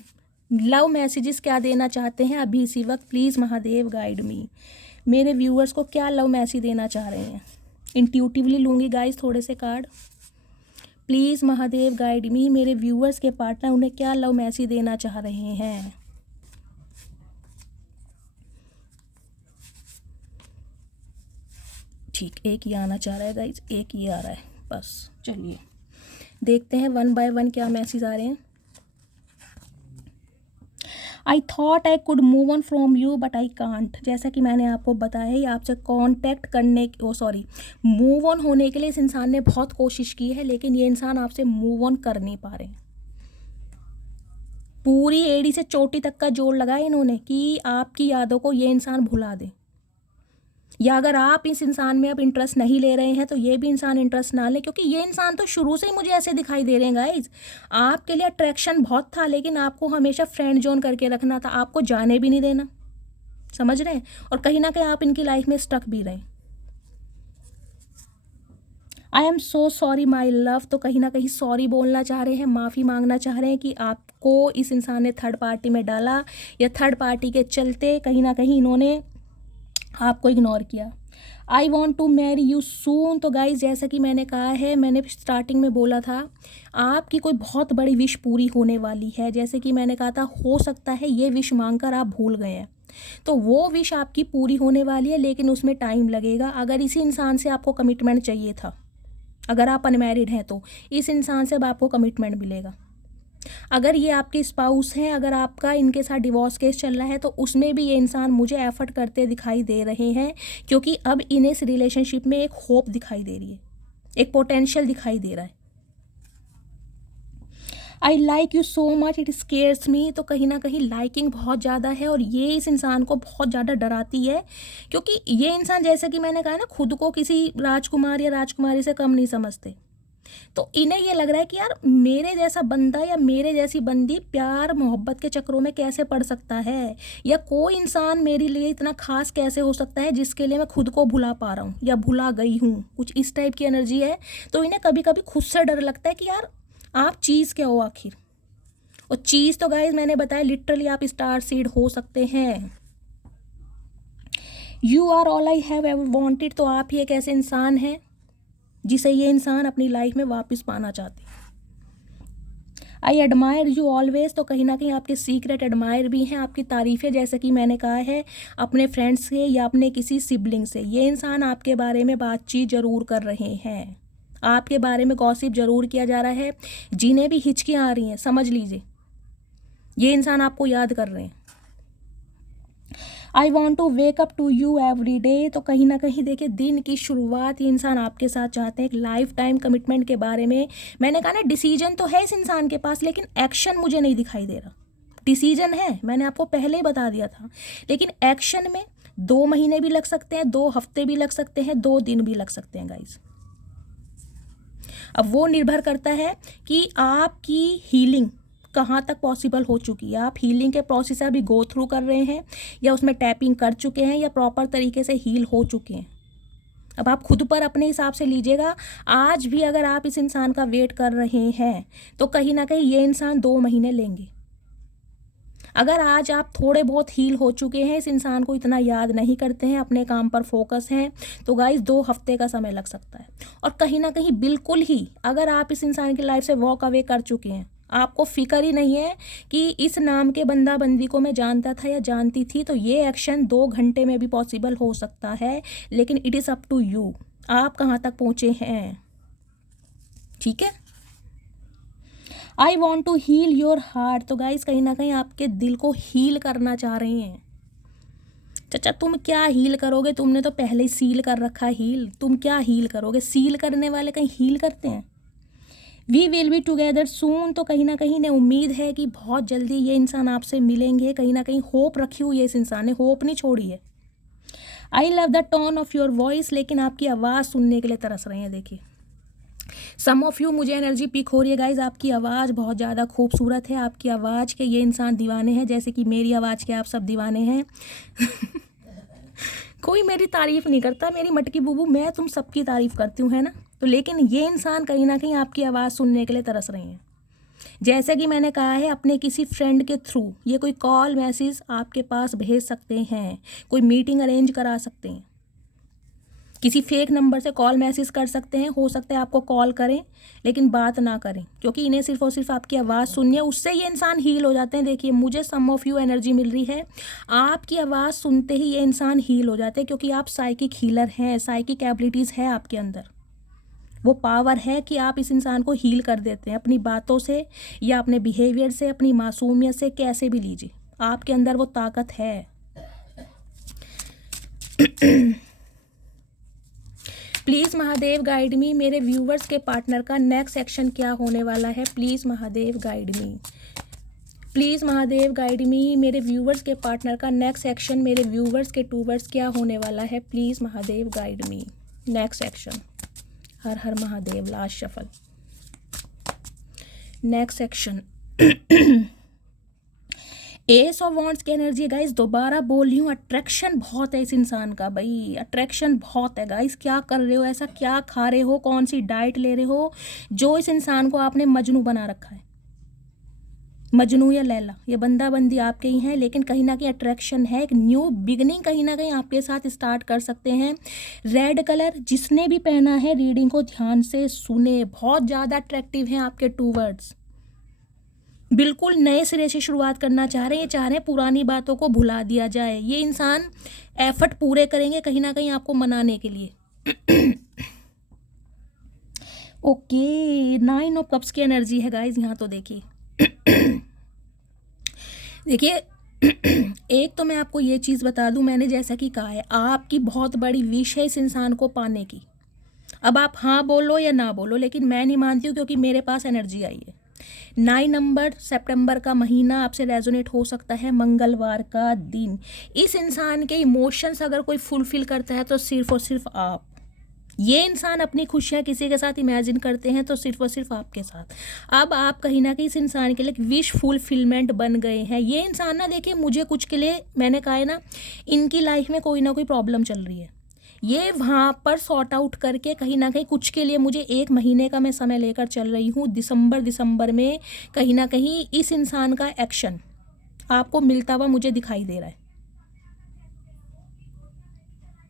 लव मैसेजेस क्या देना चाहते हैं अभी इसी वक्त। प्लीज़ महादेव गाइड मी, मेरे व्यूवर्स को क्या लव मैसेज देना चाह रहे हैं। इंट्यूटिवली लूँगी गाइज थोड़े से कार्ड। प्लीज़ महादेव गाइड मी, मेरे व्यूवर्स के पार्टनर उन्हें क्या लव मैसेज देना चाह रहे हैं। ठीक, एक ये आना चाह रहा है गाइज, एक ये आ रहा है, बस चलिए देखते हैं वन बाय वन क्या मैसेज आ रहे हैं। I thought I could move on from you but I can't. जैसा कि मैंने आपको बताया ये आपसे कॉन्टैक्ट करने मूव ऑन होने के लिए इस इंसान ने बहुत कोशिश की है, लेकिन ये इंसान आपसे मूव ऑन कर नहीं पा रहे। पूरी एड़ी से चोटी तक का जोड़ लगाया इन्होंने कि आपकी यादों को ये इंसान भुला दे, या अगर आप इस इंसान में अब इंटरेस्ट नहीं ले रहे हैं तो ये भी इंसान इंटरेस्ट ना ले, क्योंकि ये इंसान तो शुरू से ही मुझे ऐसे दिखाई दे रहे हैं गाइज। आपके लिए अट्रैक्शन बहुत था, लेकिन आपको हमेशा फ्रेंड जोन करके रखना था, आपको जाने भी नहीं देना, समझ रहे हैं? और कहीं ना कहीं आप इनकी लाइफ में स्टक भी रहे। I am so sorry my love, तो कहीं ना कहीं सॉरी बोलना चाह रहे हैं, माफ़ी मांगना चाह रहे हैं कि आपको इस इंसान ने थर्ड पार्टी में डाला, या थर्ड पार्टी के चलते कहीं ना कहीं इन्होंने आपको इग्नोर किया। I want to marry you soon, तो गाइज जैसा कि मैंने कहा है, मैंने स्टार्टिंग में बोला था आपकी कोई बहुत बड़ी विश पूरी होने वाली है। जैसे कि मैंने कहा था हो सकता है ये विश मांगकर आप भूल गए हैं, तो वो विश आपकी पूरी होने वाली है, लेकिन उसमें टाइम लगेगा। अगर इसी इंसान से आपको कमिटमेंट चाहिए था, अगर आप अनमैरिड हैं तो इस इंसान से अब आपको कमिटमेंट मिलेगा। अगर ये आपके स्पाउस हैं, अगर आपका इनके साथ डिवोर्स केस चल रहा है, तो उसमें भी ये इंसान मुझे एफर्ट करते दिखाई दे रहे हैं, क्योंकि अब इन्हें इस रिलेशनशिप में एक होप दिखाई दे रही है, एक पोटेंशियल दिखाई दे रहा है। I like you so much it scares me, तो कहीं ना कहीं लाइकिंग बहुत ज़्यादा है, और ये इस इंसान को बहुत ज़्यादा डराती है, क्योंकि ये इंसान जैसे कि मैंने कहा ना खुद को किसी राजकुमार या राजकुमारी से कम नहीं समझते। तो इन्हें ये लग रहा है कि यार मेरे जैसा बंदा या मेरे जैसी बंदी प्यार मोहब्बत के चक्रों में कैसे पड़ सकता है, या कोई इंसान मेरे लिए इतना खास कैसे हो सकता है जिसके लिए मैं खुद को भुला पा रहा हूँ या भुला गई हूँ, कुछ इस टाइप की एनर्जी है। तो इन्हें कभी कभी खुद से डर लगता है कि यार आप चीज़ क्या हो आखिर। और चीज़ तो गाइज मैंने बताया लिटरली आप स्टार सीड हो सकते हैं। You are all I have ever wanted, तो आप ही एक ऐसे इंसान हैं जिसे ये इंसान अपनी लाइफ में वापस पाना चाहते हैं। आई एडमायर यू ऑलवेज, तो कहीं ना कहीं आपके सीक्रेट एडमायर भी हैं, आपकी तारीफ़ें जैसे कि मैंने कहा है अपने फ्रेंड्स से या अपने किसी सिबलिंग से ये इंसान आपके बारे में बातचीत ज़रूर कर रहे हैं, आपके बारे में गॉसिप ज़रूर किया जा रहा है। जिन्हें भी हिचकियाँ आ रही हैं समझ लीजिए ये इंसान आपको याद कर रहे हैं। I want to wake up to you every day, तो कहीं ना कहीं देखिए दिन की शुरुआत ये इंसान आपके साथ चाहते हैं, एक लाइफ टाइम कमिटमेंट के बारे में। मैंने कहा ना डिसीजन तो है इस इंसान के पास, लेकिन एक्शन मुझे नहीं दिखाई दे रहा। डिसीजन है, मैंने आपको पहले ही बता दिया था, लेकिन एक्शन में 2 महीने भी लग सकते हैं, 2 हफ्ते भी लग सकते हैं, 2 दिन भी लग सकते हैं गाइज। अब वो निर्भर करता है कि आपकी हीलिंग कहाँ तक पॉसिबल हो चुकी है? आप हीलिंग के प्रोसेस अभी गो थ्रू कर रहे हैं, या उसमें टैपिंग कर चुके हैं, या प्रॉपर तरीके से हील हो चुके हैं? अब आप खुद पर अपने हिसाब से लीजिएगा। आज भी अगर आप इस इंसान का वेट कर रहे हैं तो कहीं ना कहीं ये इंसान 2 महीने लेंगे। अगर आज आप थोड़े बहुत हील हो चुके हैं, इस इंसान को इतना याद नहीं करते हैं, अपने काम पर फोकस हैं, तो गाइस 2 हफ्ते का समय लग सकता है। और कहीं ना कहीं बिल्कुल ही अगर आप इस इंसान की लाइफ से वॉक अवे कर चुके हैं, आपको फिक्र ही नहीं है कि इस नाम के बंदा बंदी को मैं जानता था या जानती थी, तो ये एक्शन 2 घंटे में भी पॉसिबल हो सकता है। लेकिन it is up to you, आप कहाँ तक पहुँचे हैं। ठीक है, I want to heal your heart. तो गाइस कहीं ना कहीं आपके दिल को हील करना चाह रहे हैं। चाचा तुम क्या हील करोगे, तुमने तो पहले ही सील कर रखा है हील, तुम क्या हील करोगे? सील करने वाले कहीं हील करते हैं? वी विल बी टुगेदर सून। तो कहीं ना कहीं ने उम्मीद है कि बहुत जल्दी ये इंसान आपसे मिलेंगे। कहीं ना कहीं होप रखी हुई है इस इंसान ने, होप नहीं छोड़ी है। I love the tone of your voice, लेकिन आपकी आवाज़ सुनने के लिए तरस रहे हैं। देखिए सम ऑफ यू, मुझे एनर्जी पिक हो रही है गाइज, आपकी आवाज़ बहुत ज़्यादा खूबसूरत है। आपकी आवाज़ के ये इंसान दीवाने हैं, जैसे कि मेरी आवाज़ के आप सब दीवाने हैं। कोई मेरी तारीफ़ नहीं करता, मेरी मटकी बुबू, मैं तुम सबकी तारीफ़ करती हूँ, है ना। तो लेकिन ये इंसान कहीं ना कहीं आपकी आवाज़ सुनने के लिए तरस रहे हैं। जैसे कि मैंने कहा है, अपने किसी फ्रेंड के थ्रू ये कोई कॉल मैसेज आपके पास भेज सकते हैं, कोई मीटिंग अरेंज करा सकते हैं, किसी फेक नंबर से कॉल मैसेज कर सकते हैं। हो सकता है आपको कॉल करें लेकिन बात ना करें, क्योंकि इन्हें सिर्फ और सिर्फ आपकी आवाज़ सुननी है, उससे ये इंसान हील हो जाते हैं। देखिए मुझे सम ऑफ यू एनर्जी मिल रही है, आपकी आवाज़ सुनते ही ये इंसान हील हो जाते हैं, क्योंकि आप साइकिक हीलर हैं, साइकिक एबिलिटीज़ है आपके अंदर। वो पावर है कि आप इस इंसान को हील कर देते हैं अपनी बातों से या अपने बिहेवियर से, अपनी मासूमियत से, कैसे भी लीजिए, आपके अंदर वो ताकत है। प्लीज़ महादेव गाइड मी, मेरे व्यूवर्स के पार्टनर का नेक्स्ट एक्शन क्या होने वाला है। Please Mahadev guide me, please Mahadev guide मी, मेरे व्यूवर्स के पार्टनर का नेक्स्ट एक्शन, मेरे व्यूवर्स के टूवर्स क्या होने वाला है। Please Mahadev guide me, next action. Her Har Mahadev, last shuffle, next action. S of wants की एनर्जी है गाइस, दोबारा बोल रही हूँ, अट्रैक्शन बहुत है इस इंसान का भाई, अट्रैक्शन बहुत है गाइस। क्या कर रहे हो, ऐसा क्या खा रहे हो, कौन सी डाइट ले रहे हो जो इस इंसान को आपने मजनू बना रखा है। मजनू या लैला, ये बंदा बंदी आपके ही हैं, लेकिन कहीं ना कहीं अट्रैक्शन है, एक न्यू बिगनिंग कहीं ना कहीं आपके साथ स्टार्ट कर सकते हैं। रेड कलर जिसने भी पहना है, रीडिंग को ध्यान से सुने, बहुत ज़्यादा अट्रैक्टिव हैं आपके टू वर्ड्स। बिल्कुल नए सिरे से शुरुआत करना चाह रहे हैं, ये चाह रहे हैं पुरानी बातों को भुला दिया जाए। ये इंसान एफर्ट पूरे करेंगे कहीं ना कहीं आपको मनाने के लिए। ओके, 9 ऑफ कप्स की एनर्जी है गाइज यहाँ। तो देखिए देखिए एक तो मैं आपको ये चीज़ बता दूं, मैंने जैसा कि कहा है, आपकी बहुत बड़ी विश है इस इंसान को पाने की। अब आप हाँ बोलो या ना बोलो, लेकिन मैं नहीं मानती हूँ, क्योंकि मेरे पास एनर्जी आई है। 9 नंबर सितंबर का महीना आपसे रेजोनेट हो सकता है, मंगलवार का दिन। इस इंसान के इमोशंस अगर कोई फुलफिल करता है तो सिर्फ और सिर्फ आप। ये इंसान अपनी खुशियाँ किसी के साथ इमेजिन करते हैं तो सिर्फ और सिर्फ आपके साथ। अब आप कहीं ना कहीं इस इंसान के लिए विश फुलफिलमेंट बन गए हैं। ये इंसान ना, देखिए मुझे कुछ के लिए, मैंने कहा है ना, इनकी लाइफ में कोई ना कोई प्रॉब्लम चल रही है, ये वहाँ पर सॉर्ट आउट करके कहीं ना कहीं कुछ के लिए, मुझे 1 महीने का मैं समय लेकर चल रही हूँ। दिसंबर में कहीं ना कहीं इस इंसान का एक्शन आपको मिलता हुआ मुझे दिखाई दे रहा है।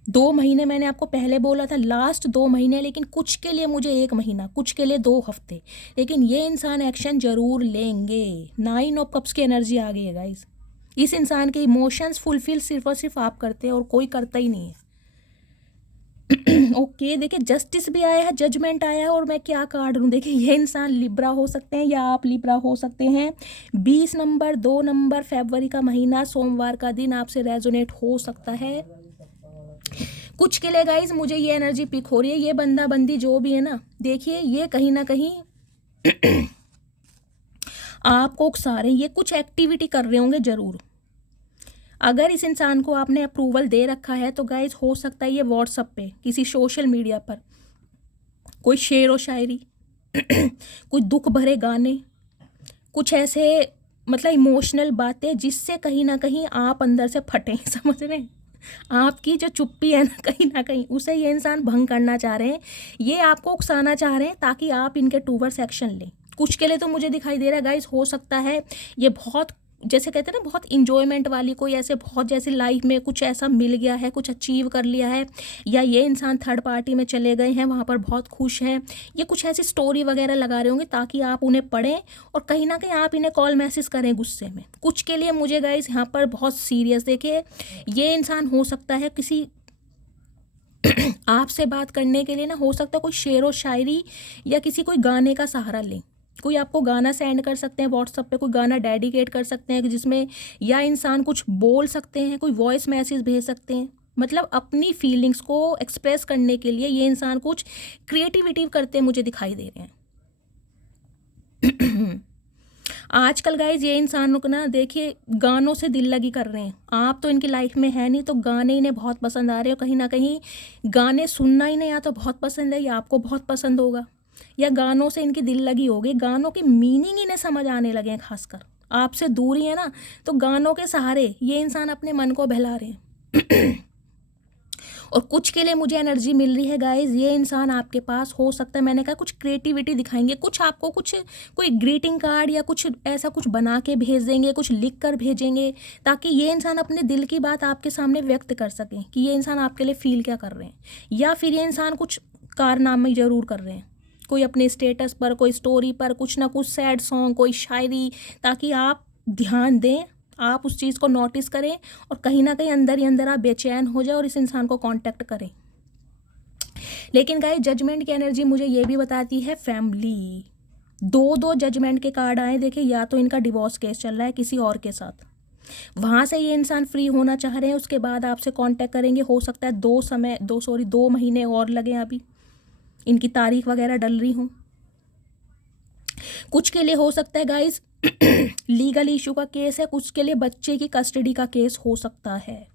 2 महीने मैंने आपको पहले बोला था, लास्ट 2 महीने, लेकिन कुछ के लिए मुझे 1 महीना, कुछ के लिए 2 हफ्ते, लेकिन ये इंसान एक्शन जरूर लेंगे। 9 ऑफ कप्स की एनर्जी आ गई है गाइस। इस इंसान के इमोशंस फुलफिल सिर्फ और सिर्फ आप करते हैं और कोई करता ही नहीं है। ओके देखिए, जस्टिस भी आया है, जजमेंट आया है, और मैं क्या कार्ड हूँ देखिए, ये इंसान लिब्रा हो सकते हैं या आप लिब्रा हो सकते हैं। 20 नंबर 2 नंबर फरवरी का महीना, सोमवार का दिन आपसे रेजोनेट हो सकता है। कुछ के लिए गाइज मुझे ये एनर्जी पिक हो रही है, ये बंदा बंदी जो भी है ना, देखिए ये कहीं ना कहीं आपको उकसा रहे हैं, ये कुछ एक्टिविटी कर रहे होंगे जरूर। अगर इस इंसान को आपने अप्रूवल दे रखा है तो गाइज हो सकता है ये व्हाट्सएप पे, किसी सोशल मीडिया पर कोई शेर व शायरी, कोई दुख भरे गाने, कुछ ऐसे मतलब इमोशनल बातें जिससे कहीं ना कहीं आप अंदर से फटें, समझ रहे हैं? आपकी जो चुप्पी है ना कहीं उसे ये इंसान भंग करना चाह रहे हैं, ये आपको उकसाना चाह रहे हैं ताकि आप इनके टूवर्ड्स एक्शन लें। कुछ के लिए तो मुझे दिखाई दे रहा है गाइस, हो सकता है ये बहुत, जैसे कहते हैं ना, बहुत इंजॉयमेंट वाली कोई ऐसे बहुत जैसे लाइफ में कुछ ऐसा मिल गया है, कुछ अचीव कर लिया है, या ये इंसान थर्ड पार्टी में चले गए हैं, वहाँ पर बहुत खुश हैं, ये कुछ ऐसी स्टोरी वगैरह लगा रहे होंगे ताकि आप उन्हें पढ़ें और कहीं ना कहीं आप इन्हें कॉल मैसेज करें गुस्से में। कुछ के लिए मुझे गाइस यहाँ पर बहुत सीरियस, देखिए ये इंसान हो सकता है किसी आपसे बात करने के लिए ना, हो सकता है कोई शेर व शायरी या किसी कोई गाने का सहारा लें। कोई आपको गाना सेंड कर सकते हैं व्हाट्सएप पे, कोई गाना डेडिकेट कर सकते हैं जिसमें, या इंसान कुछ बोल सकते हैं, कोई वॉइस मैसेज भेज सकते हैं, मतलब अपनी फीलिंग्स को एक्सप्रेस करने के लिए ये इंसान कुछ क्रिएटिविटी करते मुझे दिखाई दे रहे हैं। आजकल गाइज ये इंसानों को ना देखिए गानों से दिल लगी कर रहे हैं। आप तो इनकी लाइफ में है नहीं, तो गाने इन्हें बहुत पसंद आ रहे हो, कहीं ना कहीं गाने सुनना इन्हें या तो बहुत पसंद है या आपको बहुत पसंद होगा, या गानों से इनकी दिल लगी होगी, गानों की मीनिंग इन्हें समझ आने लगे हैं। खासकर आपसे दूरी है ना, तो गानों के सहारे ये इंसान अपने मन को बहला रहे हैं। और कुछ के लिए मुझे एनर्जी मिल रही है गाइज, ये इंसान आपके पास हो सकता है, मैंने कहा कुछ क्रिएटिविटी दिखाएंगे, कुछ आपको कुछ कोई ग्रीटिंग कार्ड या कुछ ऐसा कुछ बना के भेज देंगे, कुछ लिख कर भेजेंगे, ताकि ये इंसान अपने दिल की बात आपके सामने व्यक्त कर सकें कि ये इंसान आपके लिए फील क्या कर रहे हैं। या फिर ये इंसान कुछ कारनामे ज़रूर कर रहे हैं, कोई अपने स्टेटस पर, कोई स्टोरी पर कुछ ना कुछ सैड सॉन्ग, कोई शायरी, ताकि आप ध्यान दें, आप उस चीज़ को नोटिस करें और कहीं ना कहीं अंदर ही अंदर आप बेचैन हो जाए और इस इंसान को कांटेक्ट करें। लेकिन गाइस जजमेंट की एनर्जी मुझे ये भी बताती है फैमिली, दो जजमेंट के कार्ड आए, देखिए या तो इनका डिवोर्स केस चल रहा है किसी और के साथ, वहाँ से ये इंसान फ्री होना चाह रहे हैं, उसके बाद आपसे कांटेक्ट करेंगे। हो सकता है 2 महीने और लगे, अभी इनकी तारीख वगैरह डल रही हूँ। कुछ के लिए हो सकता है गाइस लीगल इशू का केस है, कुछ के लिए बच्चे की कस्टडी का केस हो सकता है।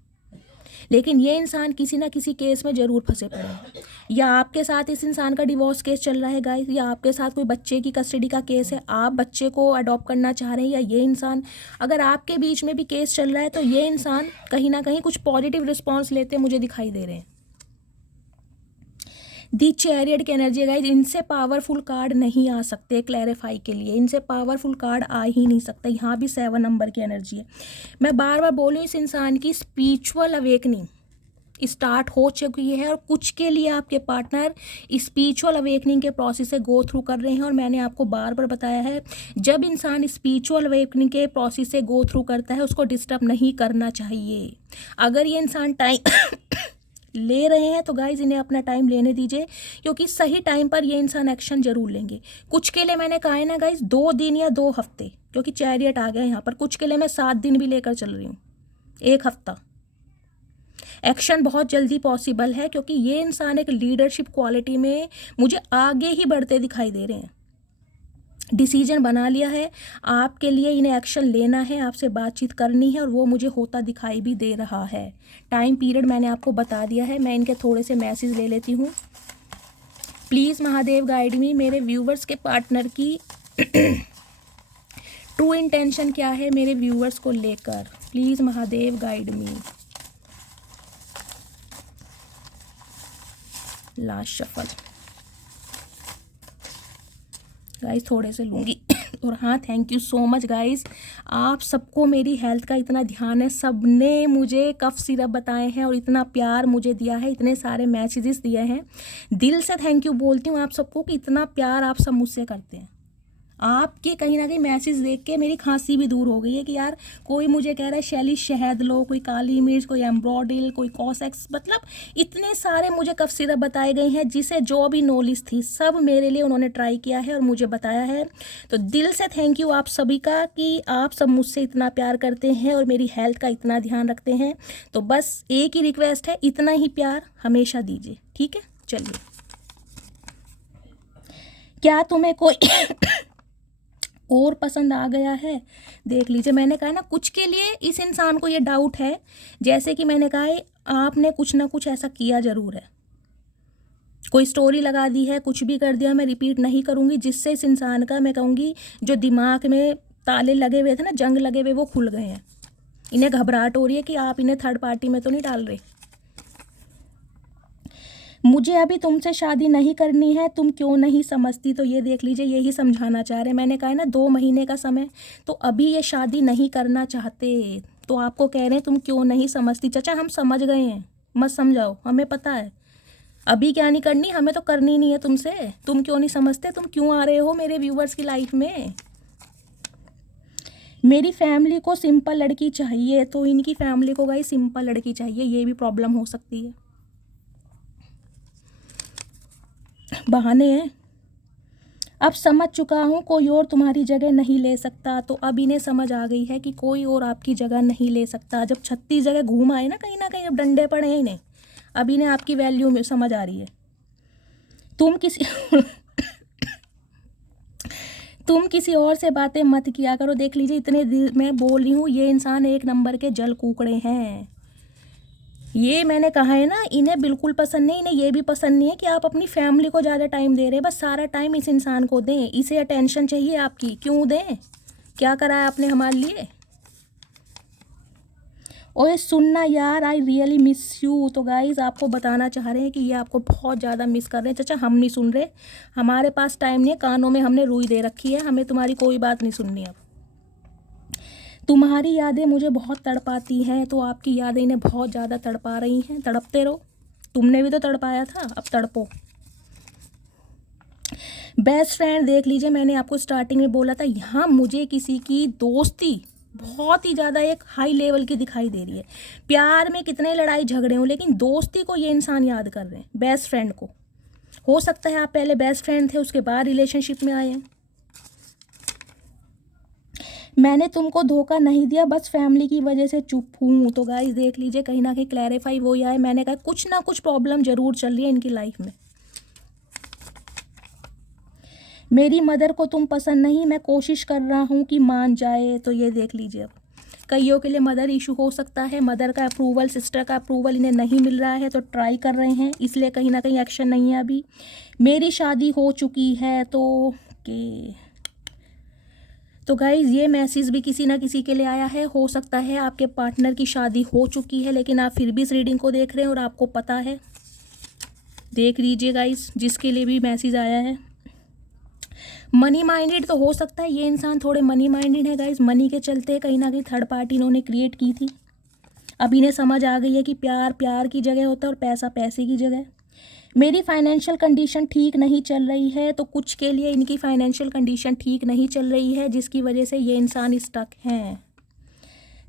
लेकिन ये इंसान किसी ना किसी केस में ज़रूर फंसे पड़े हैं, या आपके साथ इस इंसान का डिवोर्स केस चल रहा है गाइस, या आपके साथ कोई बच्चे की कस्टडी का केस है, आप बच्चे को अडॉप्ट करना चाह रहे हैं, या ये इंसान, अगर आपके बीच में भी केस चल रहा है तो ये इंसान कहीं ना कहीं कुछ पॉजिटिव रिस्पॉन्स लेते मुझे दिखाई दे रहे हैं। दी चैरियट की एनर्जी है गाइज, इनसे पावरफुल कार्ड नहीं आ सकते, क्लैरिफाई के लिए इनसे पावरफुल कार्ड आ ही नहीं सकता। यहाँ भी 7 नंबर की एनर्जी है। मैं बार बार बोलूँ, इस इंसान की स्पिरिचुअल अवेकनिंग स्टार्ट हो चुकी है, और कुछ के लिए आपके पार्टनर स्पिरिचुअल अवेकनिंग के प्रोसेस से गो थ्रू कर रहे हैं। और मैंने आपको बार बार बताया है, जब इंसान स्पिरिचुअल अवेकनिंग के प्रोसेस से गो थ्रू करता है उसको डिस्टर्ब नहीं करना चाहिए। अगर ये इंसान टाइम ले रहे हैं तो गाइज इन्हें अपना टाइम लेने दीजिए, क्योंकि सही टाइम पर ये इंसान एक्शन जरूर लेंगे। कुछ के लिए मैंने कहा है ना गाइज 2 दिन या 2 हफ्ते, क्योंकि चैरियट आ गया यहाँ पर, कुछ के लिए मैं 7 दिन भी लेकर चल रही हूँ, 1 हफ्ता। एक्शन बहुत जल्दी पॉसिबल है, क्योंकि ये इंसान एक लीडरशिप क्वालिटी में मुझे आगे ही बढ़ते दिखाई दे रहे हैं। डिसीजन बना लिया है, आपके लिए इन्हें एक्शन लेना है, आपसे बातचीत करनी है, और वो मुझे होता दिखाई भी दे रहा है। टाइम पीरियड मैंने आपको बता दिया है। मैं इनके थोड़े से मैसेज ले लेती हूँ। प्लीज़ महादेव गाइड मी, मेरे व्यूवर्स के पार्टनर की ट्रू इंटेंशन क्या है मेरे व्यूवर्स को लेकर। Please Mahadev guide me. Last shuffle guys, थोड़े से लूँगी। और हाँ, thank you so much guys, आप सबको मेरी हेल्थ का इतना ध्यान है, सबने मुझे कफ सिरप बताए हैं और इतना प्यार मुझे दिया है, इतने सारे मैसेजेस दिए हैं। दिल से थैंक यू बोलती हूँ आप सबको कि इतना प्यार आप सब मुझसे करते हैं। आपके कहीं ना कहीं मैसेज देख के मेरी खांसी भी दूर हो गई है कि यार कोई मुझे कह रहा है शैली शहद लो, कोई काली मिर्च, कोई एम्ब्रोडिल, कोई कॉसेक्स, मतलब इतने सारे मुझे कफ सिरप बताए गए हैं, जिसे जो भी नॉलेज थी सब मेरे लिए उन्होंने ट्राई किया है और मुझे बताया है। तो दिल से थैंक यू आप सभी का कि आप सब मुझसे इतना प्यार करते हैं और मेरी हेल्थ का इतना ध्यान रखते हैं। तो बस एक ही रिक्वेस्ट है, इतना ही प्यार हमेशा दीजिए, ठीक है। चलिए, क्या तुम्हें कोई और पसंद आ गया है, देख लीजिए। मैंने कहा ना, कुछ के लिए इस इंसान को ये डाउट है, जैसे कि मैंने कहा है आपने कुछ ना कुछ ऐसा किया ज़रूर है, कोई स्टोरी लगा दी है, कुछ भी कर दिया, मैं रिपीट नहीं करूँगी, जिससे इस इंसान का, मैं कहूँगी, जो दिमाग में ताले लगे हुए थे ना, जंग लगे हुए, वो खुल गए हैं। इन्हें घबराहट हो रही है कि आप इन्हें थर्ड पार्टी में तो नहीं डाल रहे। मुझे अभी तुमसे शादी नहीं करनी है, तुम क्यों नहीं समझती। तो ये देख लीजिए, यही समझाना चाह रहे हैं। मैंने कहा है ना 2 महीने का समय, तो अभी ये शादी नहीं करना चाहते, तो आपको कह रहे हैं तुम क्यों नहीं समझती। चाचा हम समझ गए हैं, मत समझाओ, हमें पता है अभी क्या नहीं करनी, हमें तो करनी नहीं है तुमसे। तुम क्यों नहीं समझते, तुम क्यों आ रहे हो मेरे व्यूवर्स की लाइफ में। मेरी फैमिली को सिंपल लड़की चाहिए, तो इनकी फैमिली को गाइस सिंपल लड़की चाहिए, ये भी प्रॉब्लम हो सकती है। बहाने हैं। अब समझ चुका हूँ कोई और तुम्हारी जगह नहीं ले सकता। तो अब इन्हें समझ आ गई है कि कोई और आपकी जगह नहीं ले सकता। जब 36 जगह घूम आए ना कहीं अब डंडे पड़े हैं इन्हें, अब इन्हें आपकी वैल्यू में समझ आ रही है। तुम किसी तुम किसी और से बातें मत किया करो। देख लीजिए, इतने दिल में बोल रही हूँ, ये इंसान 1 नंबर के जल कुकड़े हैं। ये मैंने कहा है ना, इन्हें बिल्कुल पसंद नहीं, इन्हें ये भी पसंद नहीं है कि आप अपनी फैमिली को ज़्यादा टाइम दे रहे हैं। बस सारा टाइम इस इंसान को दें, इसे अटेंशन चाहिए आपकी। क्यों दें, क्या करा है आपने हमारे लिए। ओए सुनना यार, आई रियली मिस यू। तो गाइज आपको बताना चाह रहे हैं कि ये आपको बहुत ज़्यादा मिस कर रहे हैं। चाचा हम नहीं सुन रहे, हमारे पास टाइम नहीं है, कानों में हमने रुई दे रखी है, हमें तुम्हारी कोई बात नहीं सुननी। अब तुम्हारी यादें मुझे बहुत तड़पाती हैं, तो आपकी यादें इन्हें बहुत ज़्यादा तड़पा रही हैं। तड़पते रहो, तुमने भी तो तड़पाया था, अब तड़पो। बेस्ट फ्रेंड, देख लीजिए मैंने आपको स्टार्टिंग में बोला था, यहाँ मुझे किसी की दोस्ती बहुत ही ज़्यादा एक हाई लेवल की दिखाई दे रही है। प्यार में कितने लड़ाई झगड़े हों, लेकिन दोस्ती को ये इंसान याद कर रहे हैं, बेस्ट फ्रेंड को। हो सकता है आप पहले बेस्ट फ्रेंड थे, उसके बाद रिलेशनशिप में आए हैं। मैंने तुमको धोखा नहीं दिया, बस फैमिली की वजह से चुप हूँ। तो गाइस देख लीजिए, कहीं ना कहीं क्लैरिफाई वो आए। मैंने कहा कुछ ना कुछ प्रॉब्लम जरूर चल रही है इनकी लाइफ में। मेरी मदर को तुम पसंद नहीं, मैं कोशिश कर रहा हूँ कि मान जाए। तो ये देख लीजिए, अब कईयों के लिए मदर इशू हो सकता है, मदर का अप्रूवल, सिस्टर का अप्रूवल इन्हें नहीं मिल रहा है, तो ट्राई कर रहे हैं, इसलिए कहीं ना कहीं एक्शन नहीं है अभी। मेरी शादी हो चुकी है, तो तो गाइज़ ये मैसेज भी किसी ना किसी के लिए आया है। हो सकता है आपके पार्टनर की शादी हो चुकी है, लेकिन आप फिर भी इस रीडिंग को देख रहे हैं और आपको पता है। देख लीजिए गाइज़, जिसके लिए भी मैसेज आया है। मनी माइंडेड तो हो सकता है, ये इंसान थोड़े मनी माइंडेड है गाइज़। मनी के चलते कहीं ना कहीं थर्ड पार्टी इन्होंने क्रिएट की थी। अब इन्हें समझ आ गई है कि प्यार प्यार की जगह होता है और पैसा पैसे की जगह। मेरी फाइनेंशियल कंडीशन ठीक नहीं चल रही है, तो कुछ के लिए इनकी फाइनेंशियल कंडीशन ठीक नहीं चल रही है, जिसकी वजह से ये इंसान स्टक हैं।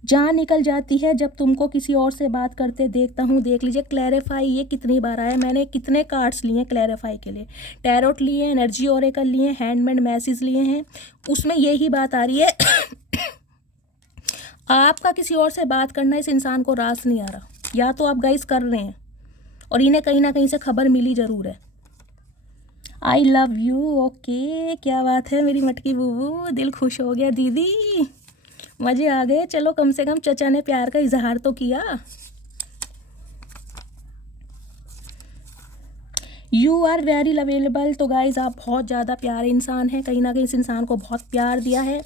जान निकल जाती है जब तुमको किसी और से बात करते देखता हूँ। देख लीजिए, क्लैरिफाई ये कितनी बार आया। मैंने कितने कार्ड्स लिए क्लैरिफाई के लिए, टैरोट लिए, एनर्जी ओरेकल लिए, हैंडमेड मैसेज लिए हैं, उसमें यही बात आ रही है। आपका किसी और से बात करना इस इंसान को रास नहीं आ रहा, या तो आप गाइस कर रहे हैं और इन्हें कहीं ना कहीं से खबर मिली ज़रूर है। आई लव यू, ओके, क्या बात है मेरी मटकी बूबू, दिल खुश हो गया दीदी, मज़े आ गए। चलो कम से कम चचा ने प्यार का इजहार तो किया। You are very available. तो गाइज आप बहुत ज़्यादा प्यारे इंसान हैं, कहीं ना कहीं इस इंसान को बहुत प्यार दिया है।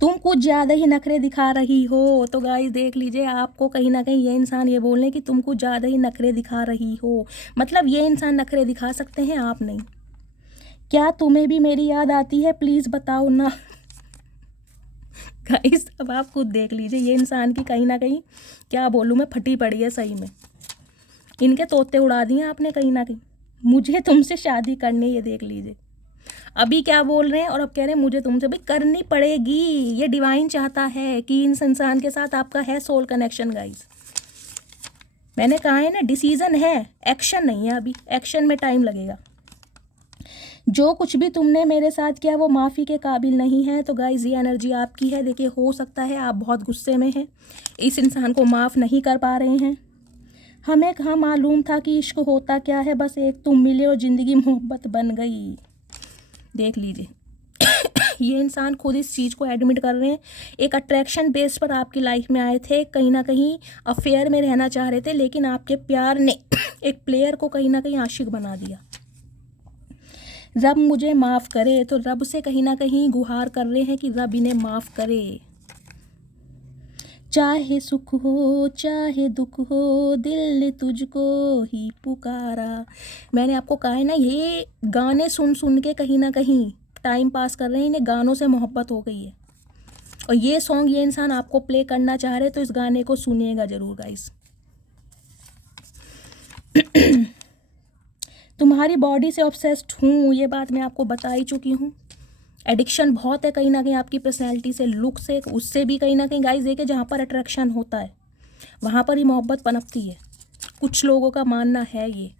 तुम कुछ ज़्यादा ही नखरे दिखा रही हो। तो गाइस देख लीजिए, आपको कहीं ना कहीं ये इंसान ये बोल रहे हैं कि तुम कुछ ज़्यादा ही नखरे दिखा रही हो। मतलब ये इंसान नखरे दिखा सकते हैं, आप नहीं। क्या तुम्हें भी मेरी याद आती है, प्लीज़ बताओ ना। गाइस अब आप खुद देख लीजिए, ये इंसान की कहीं ना कहीं क्या बोलूँ मैं, फटी पड़ी है सही में। इनके तोते उड़ा दिए आपने कहीं ना कहीं। मुझे तुमसे शादी करनी, ये देख लीजिए अभी क्या बोल रहे हैं, और अब कह रहे हैं मुझे तुमसे भी करनी पड़ेगी। ये डिवाइन चाहता है कि इन इंसान के साथ आपका है सोल कनेक्शन गाइस। मैंने कहा है ना, डिसीजन है, एक्शन नहीं है। अभी एक्शन में टाइम लगेगा। जो कुछ भी तुमने मेरे साथ किया वो माफ़ी के काबिल नहीं है। तो गाइस ये एनर्जी आपकी है। देखिए, हो सकता है आप बहुत गुस्से में हैं, इस इंसान को माफ़ नहीं कर पा रहे हैं। हमें कहाँ मालूम था कि इश्क होता क्या है, बस एक तुम मिले और ज़िंदगी मोहब्बत बन गई। देख लीजिए, ये इंसान खुद इस चीज़ को एडमिट कर रहे हैं। एक अट्रैक्शन बेस पर आपकी लाइफ में आए थे, कहीं ना कहीं अफेयर में रहना चाह रहे थे, लेकिन आपके प्यार ने एक प्लेयर को कहीं ना कहीं आशिक बना दिया। रब मुझे माफ़ करे, तो रब से कहीं ना कहीं गुहार कर रहे हैं कि रब इन्हें माफ़ करे। चाहे सुख हो चाहे दुख हो, दिल ने तुझको ही पुकारा। मैंने आपको कहा है ना, ये गाने सुन सुन के कहीं ना कहीं टाइम पास कर रहे हैं, इन्हें गानों से मोहब्बत हो गई है। और ये सॉन्ग ये इंसान आपको प्ले करना चाह रहे, तो इस गाने को सुनिएगा ज़रूर गाइस। तुम्हारी बॉडी से ऑब्सेस्ड हूँ, ये बात मैं आपको बता ही चुकी हूँ। एडिक्शन बहुत है कहीं ना कहीं आपकी पर्सनैलिटी से, लुक से, उससे भी कहीं ना कहीं गाइस। देखिए, जहाँ पर अट्रैक्शन होता है वहाँ पर ही मोहब्बत पनपती है, कुछ लोगों का मानना है ये।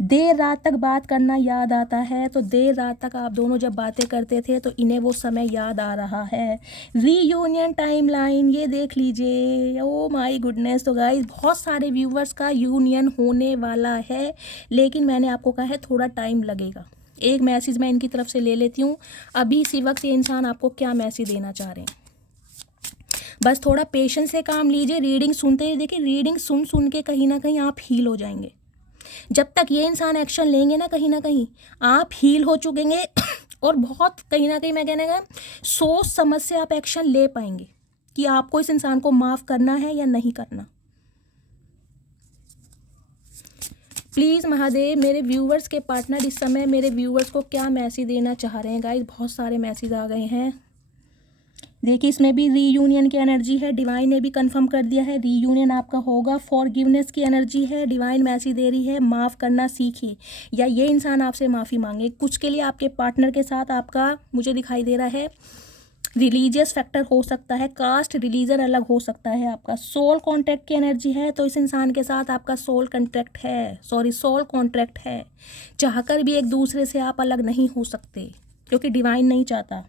देर रात तक बात करना याद आता है, तो देर रात तक आप दोनों जब बातें करते थे तो इन्हें वो समय याद आ रहा है। रीयूनियन टाइम लाइन ये देख लीजिए, ओ माय गुडनेस। तो गाइस, बहुत सारे व्यूवर्स का यूनियन होने वाला है, लेकिन मैंने आपको कहा है थोड़ा टाइम लगेगा। एक मैसेज मैं इनकी तरफ से ले लेती हूँ। अभी इसी वक्त ये इंसान आपको क्या मैसेज देना चाह रहे हैं, बस थोड़ा पेशेंस से काम लीजिए। रीडिंग सुनते ही देखिए, रीडिंग सुन सुन के कहीं ना कहीं आप हील हो जाएंगे। जब तक ये इंसान एक्शन लेंगे ना कहीं आप हील हो चुकेंगे। और बहुत कहीं ना कहीं मैं कहने का सोच समझ से आप एक्शन ले पाएंगे कि आपको इस इंसान को माफ़ करना है या नहीं करना। प्लीज़ महादेव, मेरे व्यूवर्स के पार्टनर इस समय मेरे व्यूवर्स को क्या मैसेज देना चाह रहे हैं गाइस। बहुत सारे मैसेज आ गए हैं। देखिए, इसमें भी रीयूनियन की एनर्जी है, डिवाइन ने भी कंफर्म कर दिया है रीयूनियन आपका होगा। फॉरगिवनेस की एनर्जी है, डिवाइन मैसेज दे रही है माफ़ करना सीखिए, या ये इंसान आपसे माफ़ी मांगे। कुछ के लिए आपके पार्टनर के साथ आपका मुझे दिखाई दे रहा है रिलीजियस फैक्टर हो सकता है, कास्ट रिलीजन अलग हो सकता है आपका। सोल कॉन्ट्रैक्ट की एनर्जी है, तो इस इंसान के साथ आपका सोल कॉन्ट्रैक्ट है। चाहकर भी एक दूसरे से आप अलग नहीं हो सकते, क्योंकि डिवाइन नहीं चाहता।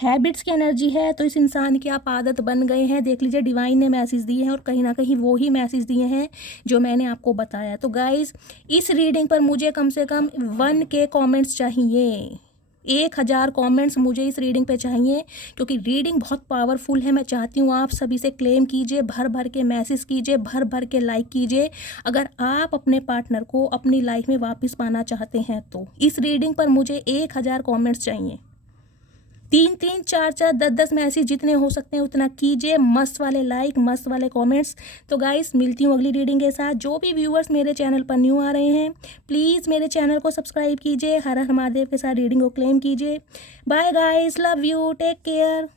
हैबिट्स की एनर्जी है, तो इस इंसान की आप आदत बन गए हैं। देख लीजिए, डिवाइन ने मैसेज दिए हैं और कहीं ना कहीं वो ही मैसेज दिए हैं जो मैंने आपको बताया। तो गाइज, इस रीडिंग पर मुझे कम से कम 1K कमेंट्स चाहिए, 1000 कमेंट्स मुझे इस रीडिंग पे चाहिए, क्योंकि रीडिंग बहुत पावरफुल है। मैं चाहती हूँ आप सभी से क्लेम कीजिए, भर भर के मैसेज कीजिए, भर भर के लाइक कीजिए। अगर आप अपने पार्टनर को अपनी लाइफ में वापस पाना चाहते हैं तो इस रीडिंग पर मुझे 1000 कमेंट्स चाहिए। 3-3, 4-4, 10-10 मैसेज जितने हो सकते हैं उतना कीजिए। मस्त वाले लाइक, मस्त वाले कमेंट्स। तो गाइस, मिलती हूँ अगली रीडिंग के साथ। जो भी व्यूअर्स मेरे चैनल पर न्यू आ रहे हैं, प्लीज़ मेरे चैनल को सब्सक्राइब कीजिए, हर हर महादेव के साथ रीडिंग को क्लेम कीजिए। Bye guys, love you, take care.